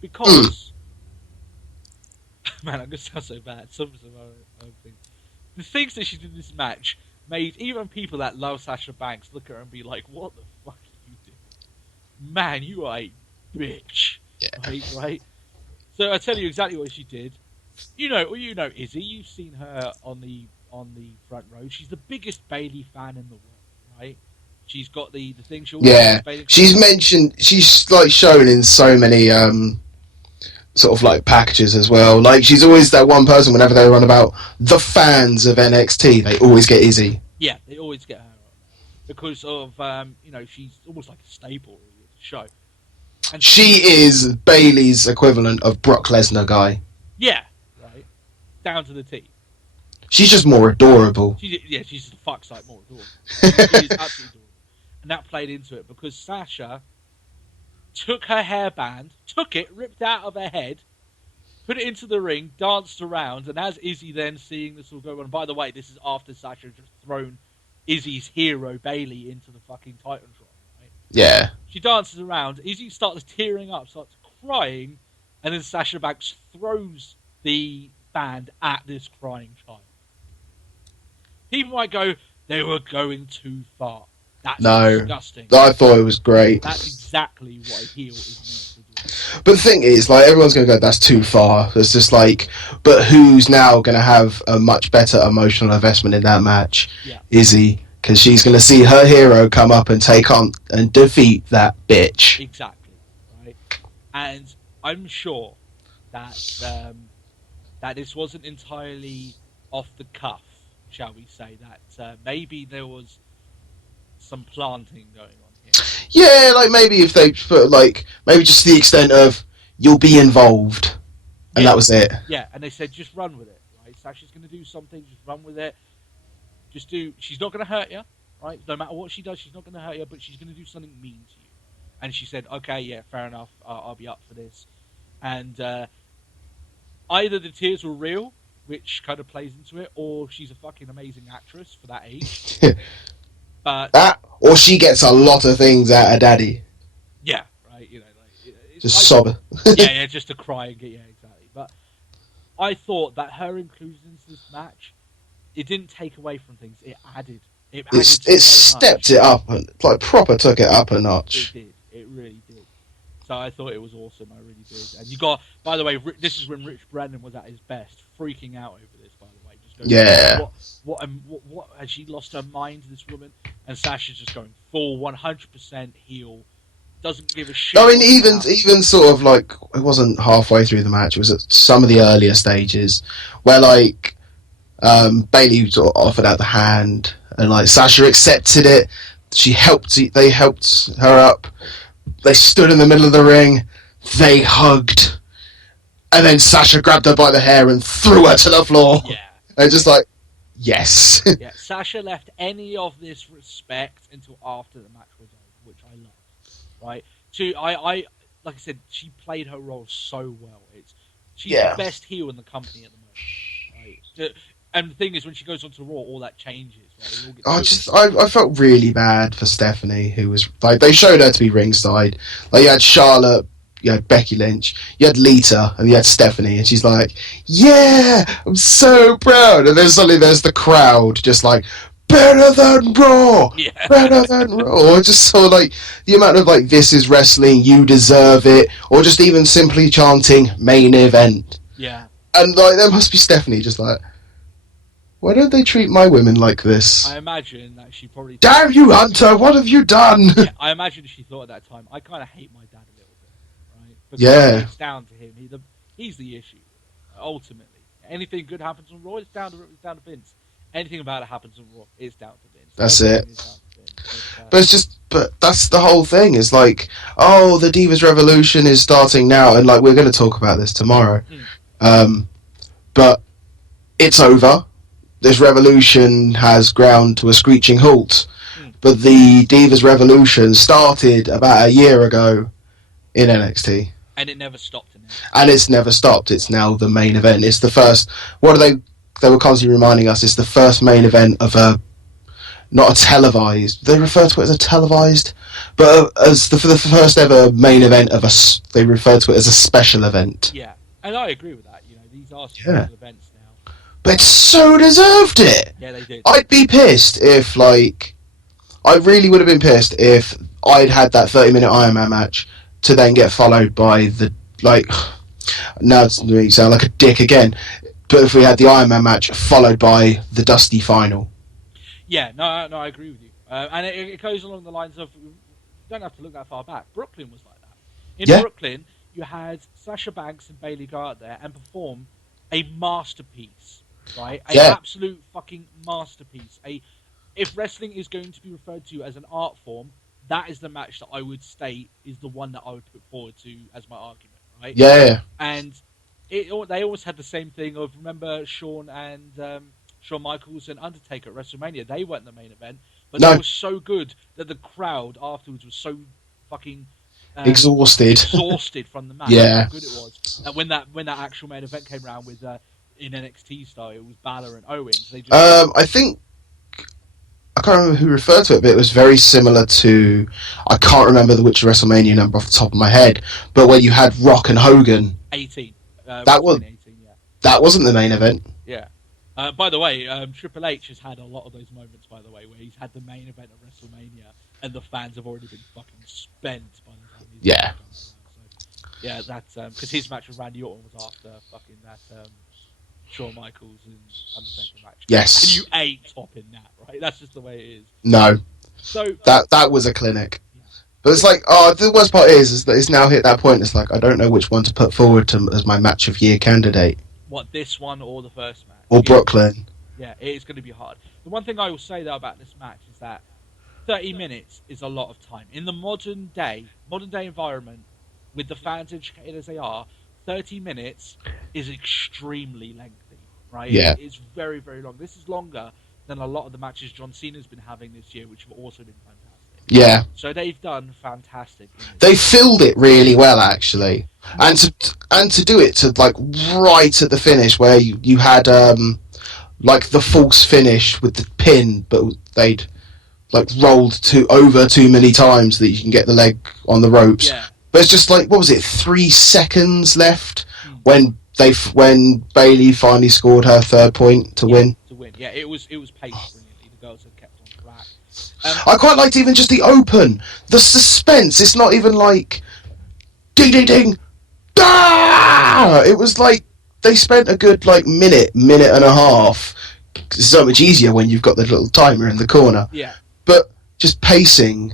Because, man, I'm going to sound so bad. Some other things. The things that she did in this match made even people that love Sasha Banks look at her and be like, what the fuck are you doing? Man, you are a bitch. Yeah. Right? So I tell you exactly what she did. You know Izzy. You've seen her on the front row. She's the biggest Bayley fan in the world, right? She's got the thing. She's mentioned. She's like shown in so many sort of like packages as well. Like she's always that one person. Whenever they run about the fans of NXT, they always get Izzy. Yeah, they always get her on because of she's almost like a staple really of the show. And she is Bayley's equivalent of Brock Lesnar guy. Yeah, right. Down to the T. She's just more adorable. She's the fuck sight more adorable. She is absolutely adorable. And that played into it because Sasha took her hairband, ripped out of her head, put it into the ring, danced around, and as Izzy then seeing this all go on, by the way, this is after Sasha just thrown Izzy's hero Bayley into the fucking Titantron, right? Yeah. She dances around, Izzy starts tearing up, starts crying, and then Sasha Banks throws the band at this crying child. People might go, they were going too far. That's disgusting. I thought it was great. That's exactly what a heel is meant to do. But the thing is, like, everyone's going to go, that's too far. It's just like, but who's now going to have a much better emotional investment in that match? Yeah. Izzy. Because she's going to see her hero come up and take on and defeat that bitch. Exactly. Right. And I'm sure that that this wasn't entirely off the cuff, shall we say, that maybe there was some planting going on here. Yeah, like maybe if they put maybe just the extent of you'll be involved, and that was it. Yeah, and they said just run with it. Right, Sasha's going to do something. Just run with it. She's not going to hurt you, right? No matter what she does, she's not going to hurt you, but she's going to do something mean to you. And she said, okay, yeah, fair enough. I'll be up for this. And either the tears were real, which kind of plays into it, or she's a fucking amazing actress for that age. But that, or she gets a lot of things out of Daddy. Yeah, right. It's just sob. yeah, just to cry and get exactly. But I thought that her inclusion into this match, it didn't take away from things. It added. It stepped it up and proper took it up a notch. It did. It really did. So I thought it was awesome. I really did. And you got, by the way, this is when Rich Brandon was at his best, freaking out over this. By the way, just going, yeah. What has she lost her mind? This woman, and Sasha's just going full 100% heel. Doesn't give a shit. I mean, even sort of like it wasn't halfway through the match. It was at some of the earlier stages where Bayley sort of offered out the hand, and Sasha accepted it. They helped her up. They stood in the middle of the ring. They hugged, and then Sasha grabbed her by the hair and threw her to the floor. Yeah, and just yes. Yeah, Sasha left any of this respect until after the match was over, which I loved. Right? I like I said, she played her role so well. She's the best heel in the company at the moment. Right? And the thing is, when she goes onto Raw, all that changes. Right? It all gets I felt really bad for Stephanie, who was like, they showed her to be ringside. Like, you had Charlotte, you had Becky Lynch, you had Lita, and you had Stephanie, and she's like, yeah, I'm so proud. And then suddenly there's the crowd just like, better than Raw, Yeah. better than Raw. Or just sort of like the amount of like, this is wrestling, you deserve it, or just even simply chanting main event. Yeah. And like, there must be Stephanie just like, why don't they treat my women like this? I imagine that she probably... Damn you, Hunter! What have you done? Yeah, I imagine she thought at that time, I kind of hate my dad a little bit, right? Because Yeah. it's down to him. He's the issue, ultimately. Anything good happens on Raw, it's down to Vince. Anything about it happens on Raw, it's down to Vince. That's Everything it. is down to Vince. But it's just, but that's the whole thing. It's like, oh, the Divas Revolution is starting now, and like, we're going to talk about this tomorrow. But it's over. This revolution has ground to a screeching halt. But the Divas Revolution started about a year ago in NXT. And it never stopped in it. And it's never stopped. It's now the main event. It's the first... What are they were constantly reminding us, it's the first main event of a... Not a televised... They refer to it as a televised... But as for the first ever main event of a... They refer to it as a special event. Yeah. And I agree with that. You know, these are special events now. But it so deserved it! Yeah, they did. I'd be pissed if, like... I really would have been pissed if I'd had that 30-minute Iron Man match to then get followed by the... Like... Now it's making me sound like a dick again. But if we had the Iron Man match followed by the Dusty final. Yeah, no, I agree with you. And it goes along the lines of... You don't have to look that far back. Brooklyn was like that. In Brooklyn, you had Sasha Banks and Bayley go out there and perform a masterpiece, right? An absolute fucking masterpiece. If wrestling is going to be referred to as an art form, that is the match that I would state is the one that I would put forward to as my argument, right? Yeah. And they always had the same thing of, remember Shawn Michaels and Undertaker at WrestleMania? They weren't the main event, but they were so good that the crowd afterwards was so fucking... exhausted from the match. Yeah. How good it was. And when that actual main event came around with in NXT style, it was Balor and Owens. They just... I think I can't remember who referred to it, but it was very similar to... I can't remember which WrestleMania number off the top of my head, but when you had Rock and Hogan... 18. That wasn't the main event. Yeah. By the way, Triple H has had a lot of those moments, by the way, where he's had the main event of WrestleMania, and the fans have already been fucking spent by the time he's Yeah. So, yeah, that's... Because his match with Randy Orton was after fucking that... Shawn Michaels and Undertaker match. Yes. And you ain't topping that, right? That's just the way it is. No. So that was a clinic. Yeah. But it's like, the worst part is that it's now hit that point. It's like, I don't know which one to put forward as my match of year candidate. What, this one or the first match? Or Brooklyn. Yeah, it is going to be hard. The one thing I will say though about this match is that 30 minutes is a lot of time. In the modern day environment, with the fans educated as they are, 30 minutes is extremely lengthy, right? Yeah. It's very, very long. This is longer than a lot of the matches John Cena's been having this year, which have also been fantastic. Yeah. So they've done fantastic. They filled it really well, actually. And to do it to, like, right at the finish, where you had, like, the false finish with the pin, but they'd, like, rolled over too many times so that you can get the leg on the ropes. Yeah. But it's just like, what was it, 3 seconds left when Bayley finally scored her third point to win? To win, yeah, it was paced brilliantly. The girls had kept on track. I quite liked even just the open, the suspense. It's not even like ding ding ding, ah! It was like they spent a good minute and a half. It's so much easier when you've got the little timer in the corner. Yeah, but just pacing.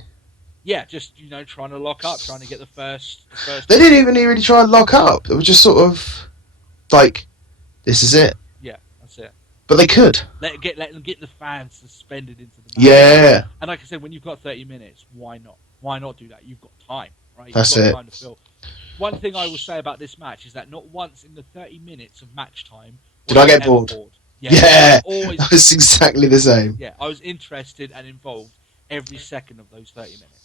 Yeah, just, trying to lock up, trying to get the first... They didn't even really try and lock up. It was just sort of like, this is it. Yeah, that's it. But they could. Let them get the fans suspended into the match. Yeah. And like I said, when you've got 30 minutes, why not? Why not do that? You've got time, right? That's you've got it. Time to fill. One thing I will say about this match is that not once in the 30 minutes of match time did I get bored. Yeah. Always. That was exactly the same. Yeah, I was interested and involved every second of those 30 minutes.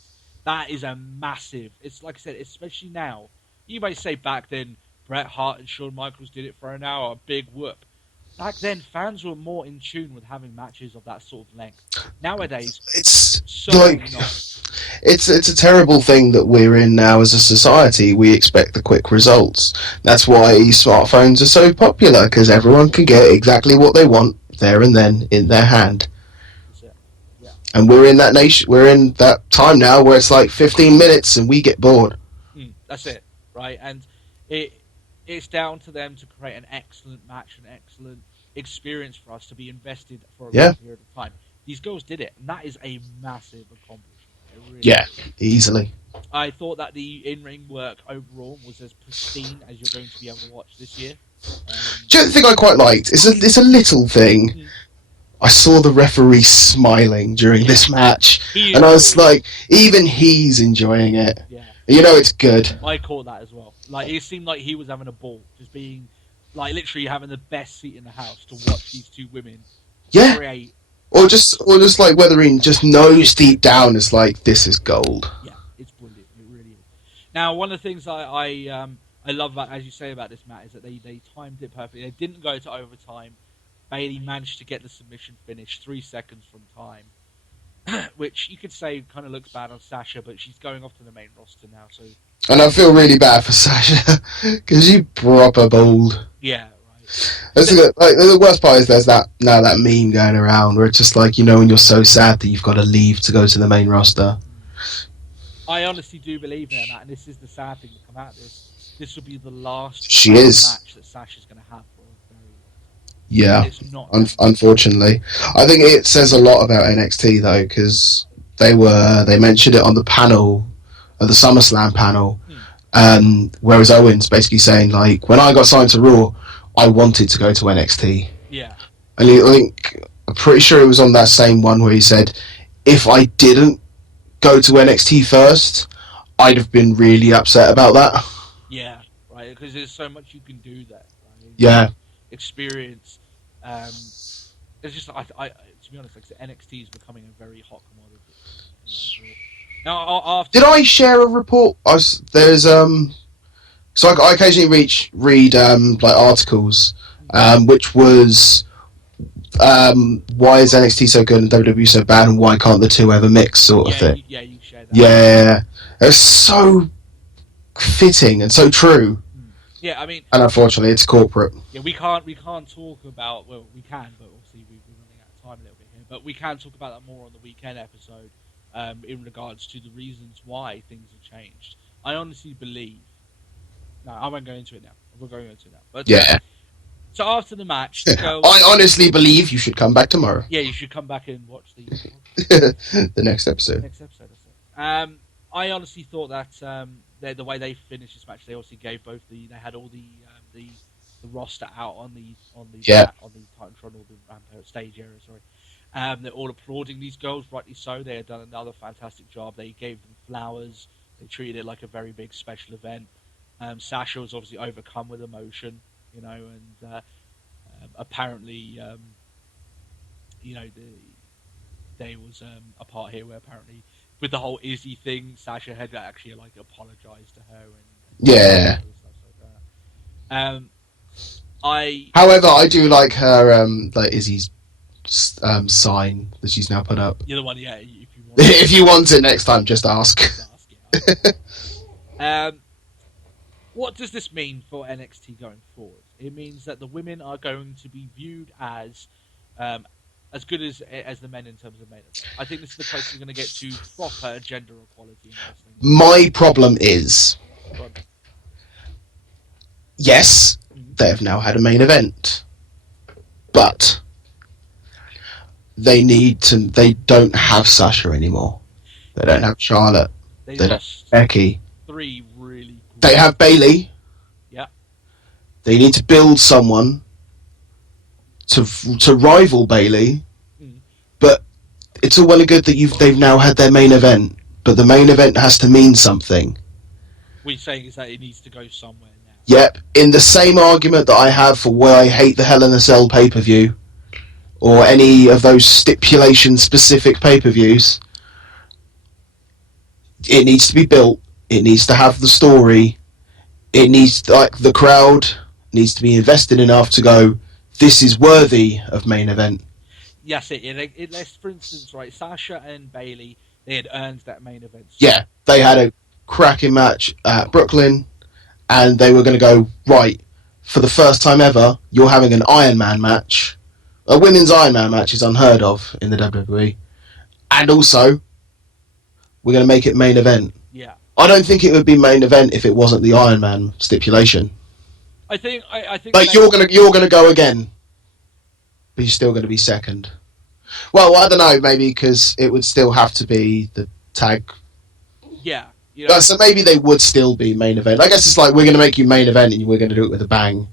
That is a massive... It's like I said, especially now. You may say back then, Bret Hart and Shawn Michaels did it for an hour, a big whoop. back then, fans were more in tune with having matches of that sort of length. Nowadays, It's so like not. it's a terrible thing that we're in now as a society. We expect the quick results. That's why smartphones are so popular, because everyone can get exactly what they want there and then in their hand. Yeah. And we're in that we're in that time now where it's like 15 minutes and we get bored. That's it, right? And it's down to them to create an excellent match, an excellent experience for us to be invested for a long period of time. These girls did it, and that is a massive accomplishment. It really is. Easily. I thought that the in-ring work overall was as pristine as you're going to be able to watch this year. Do you know the thing I quite liked? It's a little thing. I saw the referee smiling during this match, and I was like, even he's enjoying it. Yeah. You know it's good. I caught that as well. Like, it seemed like he was having a ball, just being, like, literally having the best seat in the house to watch these two women create. Or just like Weathering just knows deep down it's like, this is gold. Yeah, it's brilliant. It really is. Now, one of the things I love about, as you say, about this match is that they timed it perfectly. They didn't go to overtime. Bayley managed to get the submission finish 3 seconds from time, which you could say kind of looks bad on Sasha, but she's going off to the main roster now. So, and I feel really bad for Sasha because you proper bold. Yeah, right. That's like the worst part is there's that meme going around where it's just like, you know, when you're so sad that you've got to leave to go to the main roster. I honestly do believe in that, and this is the sad thing to come out of this. This will be the last match that Sasha's going to have. Yeah, unfortunately. I think it says a lot about NXT though, because they mentioned it on the panel, the SummerSlam panel, whereas Owen's basically saying, like, when I got signed to Raw, I wanted to go to NXT. Yeah. And I'm pretty sure it was on that same one where he said, if I didn't go to NXT first, I'd have been really upset about that. Yeah, right, because there's so much you can do there. Right? Yeah. Experience. It's just, I to be honest, like, NXT is becoming a very hot commodity. Now, did I share a report? There's so I occasionally read like articles, which was why is NXT so good and WWE so bad, and why can't the two ever mix, sort of thing. You shared that. Yeah, it's so fitting and so true. Yeah, I mean, and unfortunately, it's corporate. Yeah, we can't talk about. Well, we can, but obviously we're running out of time a little bit here. But we can talk about that more on the weekend episode, in regards to the reasons why things have changed. I honestly believe. No, I won't go into it now. We're going into it now. But so after the match, I honestly believe you should come back tomorrow. Yeah, you should come back and watch the the next episode. Next episode. I honestly thought that the way they finished this match, they obviously gave both they had all the roster out on the Titantron or the Rampart stage area. Sorry, they're all applauding these girls, rightly so. They had done another fantastic job. They gave them flowers. They treated it like a very big special event. Sasha was obviously overcome with emotion, you know, and apparently, you know, there was a part here where apparently, with the whole Izzy thing, Sasha had actually like apologized to her and stuff like that. However, I do like her like Izzy's sign that she's now put up. You're the one, yeah. If you want it next time, just ask. What does this mean for NXT going forward? It means that the women are going to be viewed as good as the men in terms of main event. I think this is the closest we're going to get to proper gender equality in wrestling. My problem is, yes, they have now had a main event, but they don't have Sasha anymore. They don't have Charlotte. They don't have Becky. 3 really. They have Bayley. Yeah. They need to build someone to rival Bayley, but it's all well and good that they've now had their main event, but the main event has to mean something. What you're saying is that it needs to go somewhere now. Yep, in the same argument that I have for why I hate the Hell in a Cell pay-per-view, or any of those stipulation-specific pay-per-views, it needs to be built, it needs to have the story, it needs, like, the crowd needs to be invested enough to go, this is worthy of main event. Yes, it lists, for instance, right, Sasha and Bayley, they had earned that main event. Yeah, they had a cracking match at Brooklyn, and they were going to go, right, for the first time ever, you're having an Iron Man match. A women's Iron Man match is unheard of in the WWE. And also, we're going to make it main event. Yeah. I don't think it would be main event if it wasn't the Iron Man stipulation. I think like you're gonna go again, but you're still going to be second. Well, I don't know, maybe because it would still have to be the tag. Yeah. You know, So maybe they would still be main event. I guess it's like, we're going to make you main event and we're going to do it with a bang.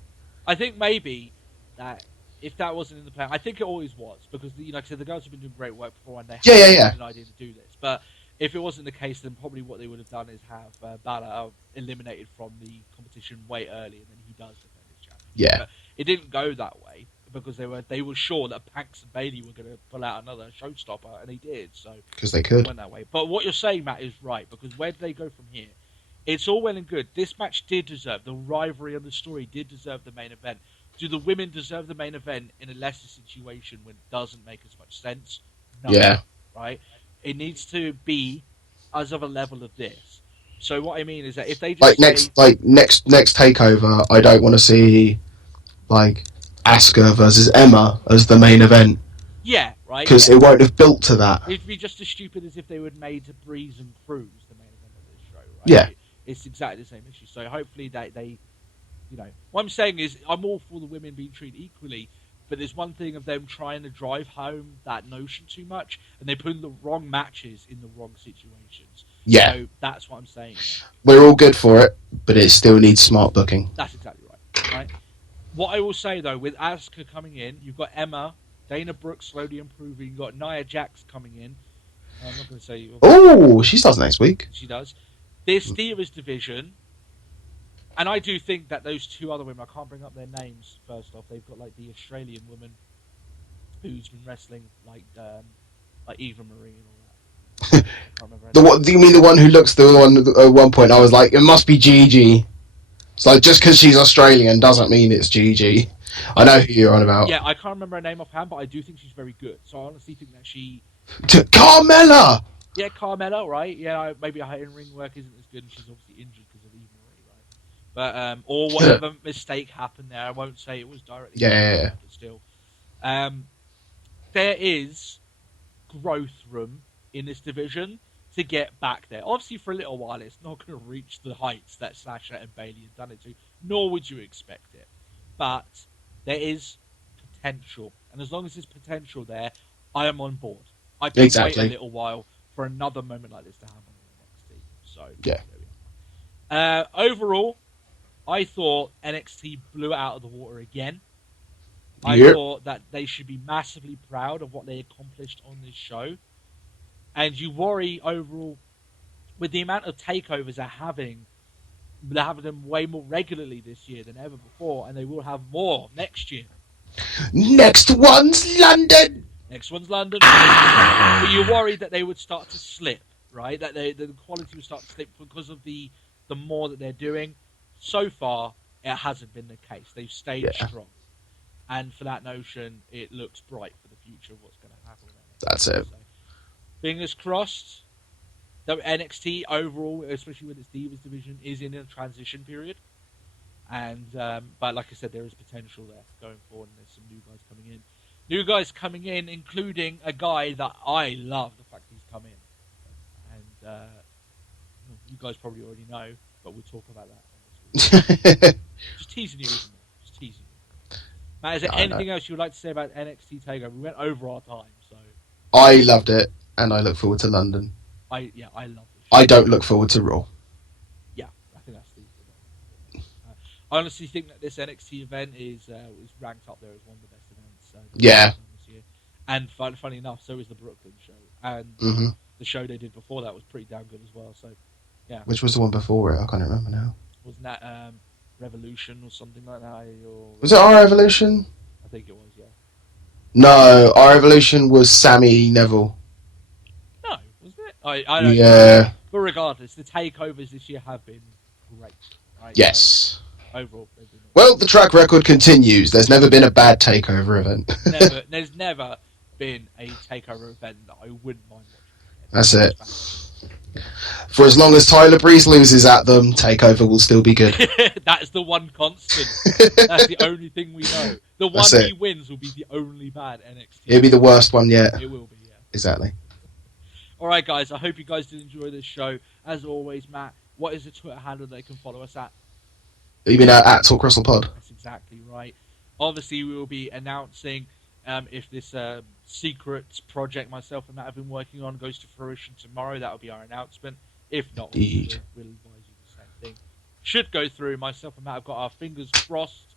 I think maybe that if that wasn't in the plan, I think it always was, because like I said, the girls have been doing great work before, and they had an idea to do this. But if it wasn't the case, then probably what they would have done is have Balor eliminated from the competition way early, and then he does defend his championship. Yeah. But it didn't go that way, because they were sure that Banks and Bayley were going to pull out another showstopper, and they did. So because they could. It went that way. But what you're saying, Matt, is right, because where do they go from here? It's all well and good. This match did deserve, the rivalry and the story did deserve the main event. Do the women deserve the main event in a lesser situation when it doesn't make as much sense? No. Yeah. Right? It needs to be as of a level of this. So what I mean is that if they just next takeover, I don't want to see like Asuka versus Emma as the main event. Yeah, right. Because it won't have built to that. It'd be just as stupid as if they were made to Breeze and Cruz the main event of this show, right? Yeah. It's exactly the same issue. So hopefully they what I'm saying is I'm all for the women being treated equally, but there's one thing of them trying to drive home that notion too much, and they put in the wrong matches in the wrong situations. Yeah. So that's what I'm saying. We're all good for it, but it still needs smart booking. That's exactly right. What I will say, though, with Asuka coming in, you've got Emma, Dana Brooks slowly improving, you've got Nia Jax coming in. I'm not going to say... Oh, she starts next week. She does. This Divas division... And I do think that those two other women, I can't bring up their names first off. They've got like the Australian woman who's been wrestling like Eva Marie and all that. I can't remember her name. Do you mean the one who looks the one at one point? I was like, it must be Gigi. It's like, just because she's Australian doesn't mean it's Gigi. I know who you're on about. Yeah, I can't remember her name offhand, but I do think she's very good. So I honestly think that she... Carmella! Yeah, Carmella, right? Yeah, maybe her in-ring work isn't as good, and she's obviously injured because of Eva Marie, right? But or whatever mistake happened there. I won't say it was directly. Yeah. But still, there is growth room in this division to get back there. Obviously, for a little while, it's not going to reach the heights that Sasha and Bayley have done it to, nor would you expect it. But there is potential, and as long as there's potential there, I am on board. I can wait a little while for another moment like this to happen in NXT. So yeah. Overall, I thought NXT blew it out of the water again. I thought that they should be massively proud of what they accomplished on this show. And you worry overall with the amount of takeovers they're having them way more regularly this year than ever before, and they will have more next year. Next one's London! But you're worried that they would start to slip, right? That the quality would start to slip because of the more that they're doing. So far, it hasn't been the case. They've stayed strong. And for that notion, it looks bright for the future of what's going to happen. That's it. So, fingers crossed. That NXT overall, especially with its Divas division, is in a transition period. And but like I said, there is potential there going forward, and there's some new guys coming in. New guys coming in, including a guy that I love the fact he's come in. And you guys probably already know, but we'll talk about that. Just teasing you, isn't it? Just teasing you. Matt, is there anything else you would like to say about NXT Takeover? We went over our time, so... I loved it, and I look forward to London. I love it. I don't look forward to Raw. Yeah, I think that's the I honestly think that this NXT event is ranked up there as one of the best events. This year. And funny enough, so is the Brooklyn show. And the show they did before that was pretty damn good as well. So, yeah. Which was the one before it? I can't remember now. Wasn't that Revolution or something like that? Was it Our Evolution? I think it was, yeah. No, Our Evolution was Sammy Neville. No, wasn't it? I don't know. But regardless, the takeovers this year have been great. Right? Yes. So, overall, they've been Well, the track record continues. There's never been a bad takeover event. there's never been a takeover event that I wouldn't mind watching. That's it. For as long as Tyler Breeze loses at them, takeover will still be good. That's the one constant. That's the only thing we know. The one he wins will be the only bad NXT. It'll be the worst one yet. It will be, yeah. Exactly. All right, guys. I hope you guys did enjoy this show. As always, Matt, what is the Twitter handle they can follow us at? You mean at Talk Wrestle Pod? That's exactly right. Obviously, we will be announcing if this secret project myself and Matt have been working on goes to fruition tomorrow. That will be our announcement. If not, we'll advise you the same thing. Should go through. Myself and Matt have got our fingers crossed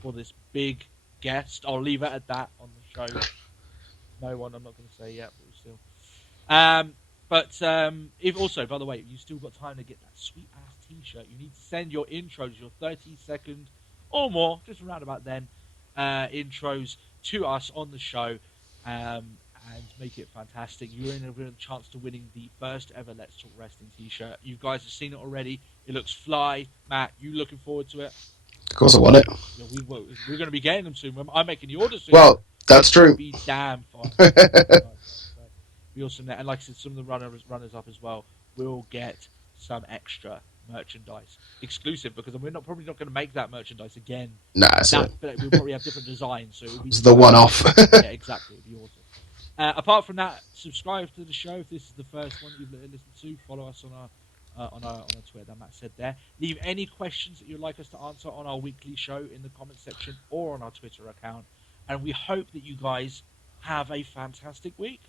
for this big guest. I'll leave it at that on the show. No one, I'm not going to say yet, but still. If also, by the way, you've still got time to get that sweet ass T-shirt. You need to send your intros, your 30-second or more, just around about then, intros to us on the show, and make it fantastic. You're in a chance to winning the first ever Let's Talk Wrestling T-shirt. You guys have seen it already. It looks fly. Matt, you looking forward to it? Of course I want it. Yeah, we're going to be getting them soon. I'm making the order soon. Well, that's true. Be damn fine. Be awesome there. And like I said, some of the runners up as well will get some extra merchandise. Exclusive, because we're probably not going to make that merchandise again. Nah, that's it. But we'll probably have different designs. So it's the one-off. Yeah, exactly. It'll be awesome. Apart from that, subscribe to the show if this is the first one you've listened to. Follow us on our Twitter, that Matt said there. Leave any questions that you'd like us to answer on our weekly show in the comment section or on our Twitter account. And we hope that you guys have a fantastic week.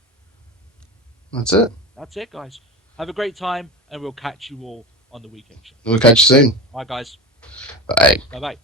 That's it. That's it, guys. Have a great time, and we'll catch you all on the weekend show. We'll catch you soon. All right, guys. Bye. Bye-bye.